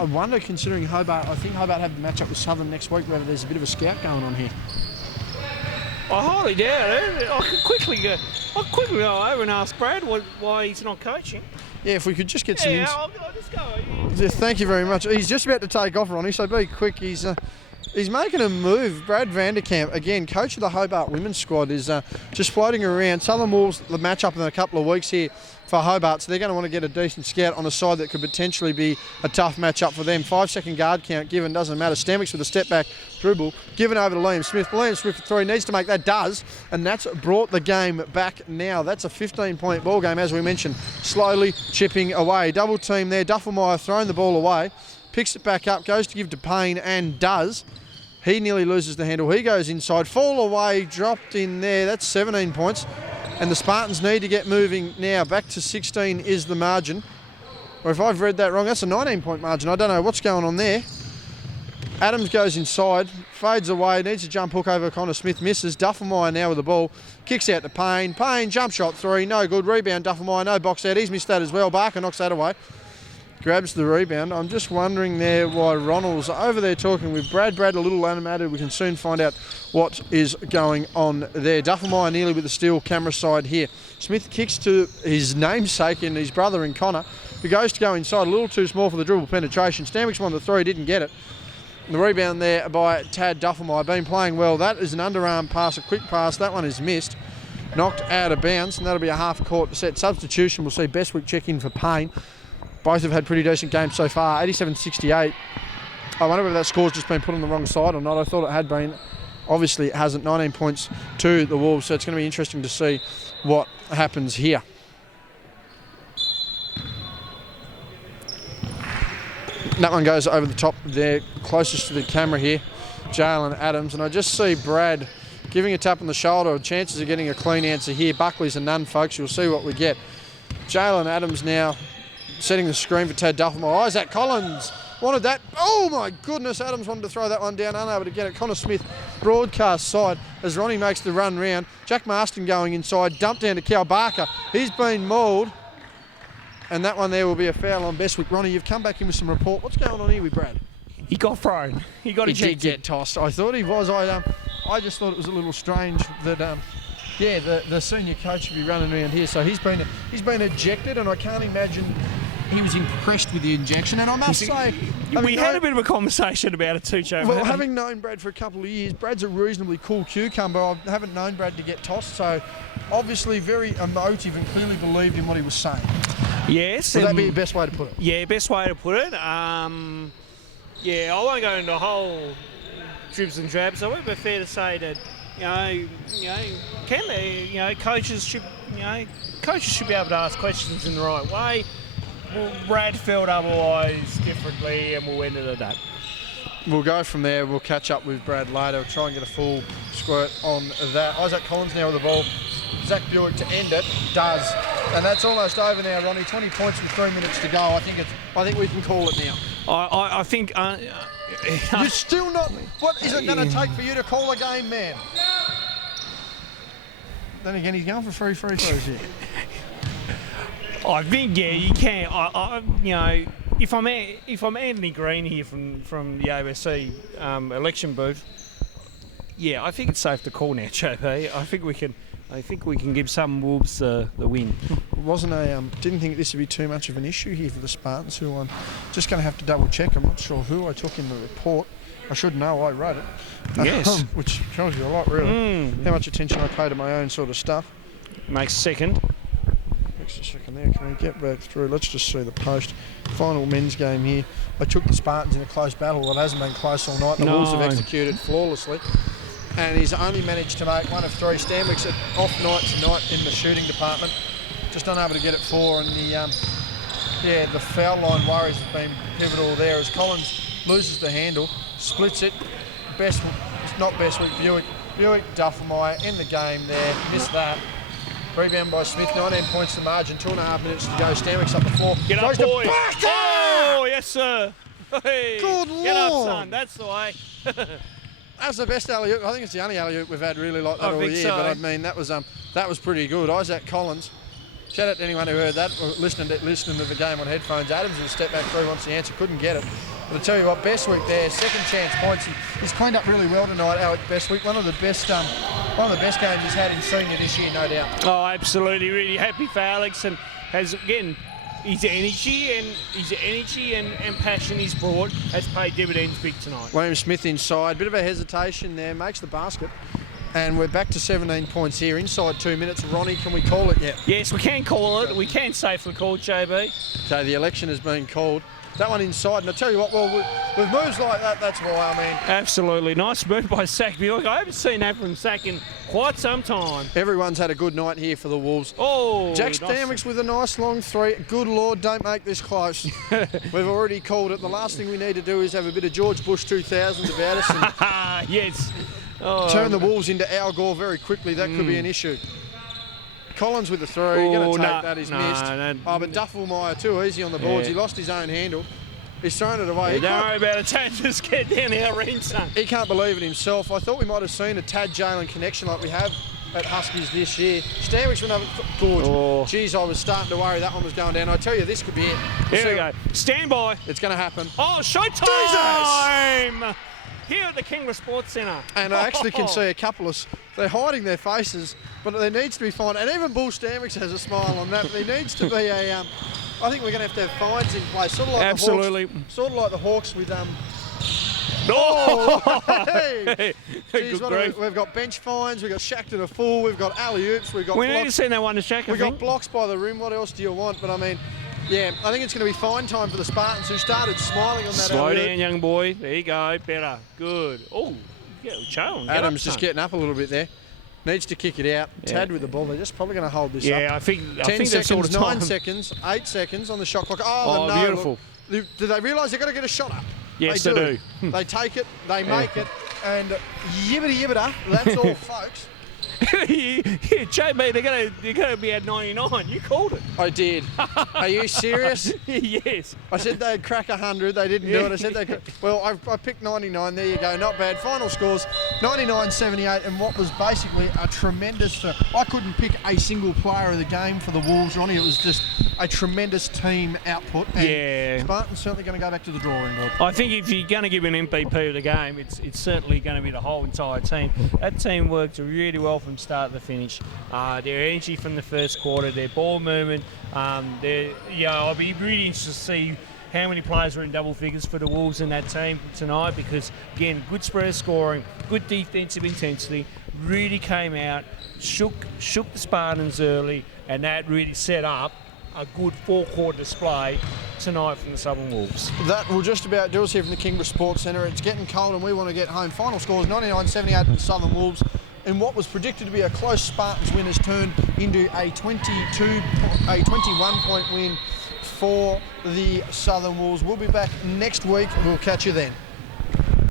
wonder, considering Hobart, I think Hobart have the match up with Southern next week, whether there's a bit of a scout going on here. I highly doubt it. I could quickly go over and ask Brad why he's not coaching. Yeah, if we could just get some. I'll just go. Yeah, thank you very much. He's just about to take off, Ronnie, so be quick. He's making a move. Brad Vanderkamp, again, coach of the Hobart women's squad, is just floating around. Southern Wolves, the match-up in a couple of weeks here for Hobart, so they're going to want to get a decent scout on a side that could potentially be a tough match-up for them. 5-second guard count given, doesn't matter. Stamix with a step-back dribble, given over to Liam Smith. Liam Smith for 3, needs to make that, does, and that's brought the game back now. That's a 15-point ball game, as we mentioned, slowly chipping away. Double team there, Duffenmeyer throwing the ball away, picks it back up, goes to give to Payne, and does. He nearly loses the handle. He goes inside, fall away, dropped in there. That's 17 points. And the Spartans need to get moving now. Back to 16 is the margin. Or if I've read that wrong, that's a 19-point margin. I don't know what's going on there. Adams goes inside, fades away, needs a jump hook over Connor Smith, misses. Duffenmeyer now with the ball, kicks out to Payne. Payne, jump shot 3, no good. Rebound, Duffenmeyer, no box out. He's missed that as well. Barker knocks that away. Grabs the rebound. I'm just wondering there why Ronald's over there talking with Brad. Brad a little animated. We can soon find out what is going on there. Duffenmeyer nearly with the steal, camera side here. Smith kicks to his namesake and his brother in Connor, who goes to go inside, a little too small for the dribble penetration. Stanwicks won the 3, didn't get it. The rebound there by Tad Duffenmeyer, been playing well. That is an underarm pass, a quick pass. That one is missed. Knocked out of bounds, and that'll be a half-court set. Substitution, we'll see Bestwick check in for Payne. Both have had pretty decent games so far, 87-68. I wonder whether that score's just been put on the wrong side or not. I thought it had been. Obviously, it hasn't. 19 points to the Wolves, so it's going to be interesting to see what happens here. That one goes over the top there, closest to the camera here, Jalen Adams. And I just see Brad giving a tap on the shoulder. Chances of getting a clean answer here. Buckley's a none, folks. You'll see what we get. Jalen Adams now setting the screen for Tad Duffenmeyer. Isaac Collins wanted that. Oh my goodness, Adams wanted to throw that one down, unable to get it. Connor Smith, broadcast side, as Ronnie makes the run round. Jack Marston going inside, dumped down to Cal Barker. He's been mauled. And that one there will be a foul on Bestwick. Ronnie, you've come back in with some report. What's going on here with Brad? He got thrown. He got ejected. He did get tossed. I thought he was. I just thought it was a little strange that the senior coach should be running around here. So he's been ejected, and I can't imagine he was impressed with the injection. And I must say, we had a bit of a conversation about it too, Joe. Well, having known Brad for a couple of years, Brad's a reasonably cool cucumber. I haven't known Brad to get tossed, so obviously very emotive and clearly believed in what he was saying. Yes. Would that be the best way to put it? Yeah, best way to put it. Yeah, I won't go into the whole dribs and drabs of it, but fair to say that coaches should be able to ask questions in the right way. Well, Brad felt otherwise differently, and we'll end it at that. We'll go from there. We'll catch up with Brad later. We'll try and get a full squirt on that. Isaac Collins now with the ball. Zach Buick to end it. Does. And that's almost over now, Ronnie. 20 points with 3 minutes to go. I think we can call it now. I think... You're still not... What is it going to take for you to call a game, man? Then again, he's going for free throws here. I think, yeah, you can. If I'm Anthony Green here from the OSC election booth, Yeah, I think it's safe to call now, JP. I think we can give some Wolves the win. Didn't think this would be too much of an issue here for the Spartans, who I'm just going to have to double check. I'm not sure who I took in the report. I should know, I wrote it. Yes. Which tells you a lot, really. How much attention I pay to my own sort of stuff. Makes second. Extra second there. Can we get back through? Let's just see the post. Final men's game here. I took the Spartans in a close battle. Well, it hasn't been close all night. The Wolves have executed flawlessly. And he's only managed to make 1 of 3. Stanwick's at off night tonight in the shooting department. Just unable to get it 4. And the foul line worries have been pivotal there as Collins loses the handle, splits it. Buick, Duffelmeyer in the game there. Missed that. Rebound by Smith, 19 points to margin, 2.5 minutes to go. Stanwick's up the floor. Get up, boys. Oh, yes, sir. Hey, good get up, Lord. son. That's the way. That's the best alley-oop. I think it's the only alley-oop we've had really like that all year. So. But I mean, that was pretty good. Isaac Collins. Shout out to anyone who heard that or listening to the game on headphones. Adams will step back through once the answer, couldn't get it. But I tell you what, Bestwick there, second chance points. He's cleaned up really well tonight, Alec Bestwick. One of the best games he's had in senior this year, no doubt. Oh, absolutely, really happy for Alex, and has again his energy and passion he's brought has paid dividends big tonight. William Smith inside, bit of a hesitation there, makes the basket. And we're back to 17 points here, inside 2 minutes. Ronnie, can we call it yet? Yes, we can call it. We can safely call it, JB. So the election has been called. That one inside, and I tell you what, well, with moves like that, that's why, I mean... Absolutely. Nice move by Sack Bjork. I haven't seen that from Sack in quite some time. Everyone's had a good night here for the Wolves. Oh, Jack Stanwicks with a nice long 3. Good Lord, don't make this close. We've already called it. The last thing we need to do is have a bit of George Bush 2000s about us and yes. turn the Wolves into Al Gore very quickly. That could be an issue. Collins with the 3, going to take that, he's missed. But Duffelmeyer too easy on the boards. He lost his own handle. He's thrown it away. Don't worry about it, just get down our range, son. He can't believe it himself. I thought we might have seen a Tad Jalen connection like we have at Huskies this year. Stanwick's another good. Oh. Geez, I was starting to worry that one was going down. I tell you, this could be it. Here we go. Stand by. It's going to happen. Oh, showtime! Here at the Kingborough Sports Centre. And I actually can see a couple of... They're hiding their faces, but there needs to be fine. And even Bull Stanwicks has a smile on that. But there needs to be a... I think we're going to have fines in place. Sort of like absolutely. The Hawks, sort of like the Hawks with... Hey. Jeez, we've got bench fines, we've got Shaq to the full, we've got alley-oops, we've got we blocks. need to send that one to Shaq, We've got blocks by the rim. What else do you want? But I mean... Yeah, I think it's going to be fine time for the Spartans, who started smiling on that. Slow down, young boy. There you go. Better. Good. Oh, yeah, Adam's just getting up a little bit there. Needs to kick it out. Yeah. Tad with the ball. They're just probably going to hold this up. Yeah, I think 10 seconds, sort of 9 seconds, 8 seconds on the shot clock. Oh, no. Beautiful. Look, do they realise they've got to get a shot up? Yes, they do. They take it, they make it, and yibbity-yibbita. That's all, folks. Yeah, JB, they're gonna be at 99. You called it. I did. Are you serious? Yes. I said they'd crack 100. They didn't do it. I said they'd. Well, I picked 99. There you go. Not bad. Final scores 99-78, and what was basically a tremendous. I couldn't pick a single player of the game for the Wolves, Ronnie. It was just a tremendous team output. And yeah. Spartans certainly going to go back to the drawing board. I think if you're going to give an MVP of the game, it's certainly going to be the whole entire team. That team worked really well from start to finish. Their energy from the first quarter, their ball movement. I'll be really interested to see how many players are in double figures for the Wolves in that team tonight, because again, good spread of scoring, good defensive intensity, really came out, shook the Spartans early, and that really set up a good four-quarter display tonight from the Southern Wolves. That will just about do us here from the Kingborough Sports Centre. It's getting cold and we want to get home. Final scores 99-78 for the Southern Wolves. And what was predicted to be a close Spartans win has turned into a 21-point win for the Southern Wolves. We'll be back next week. We'll catch you then.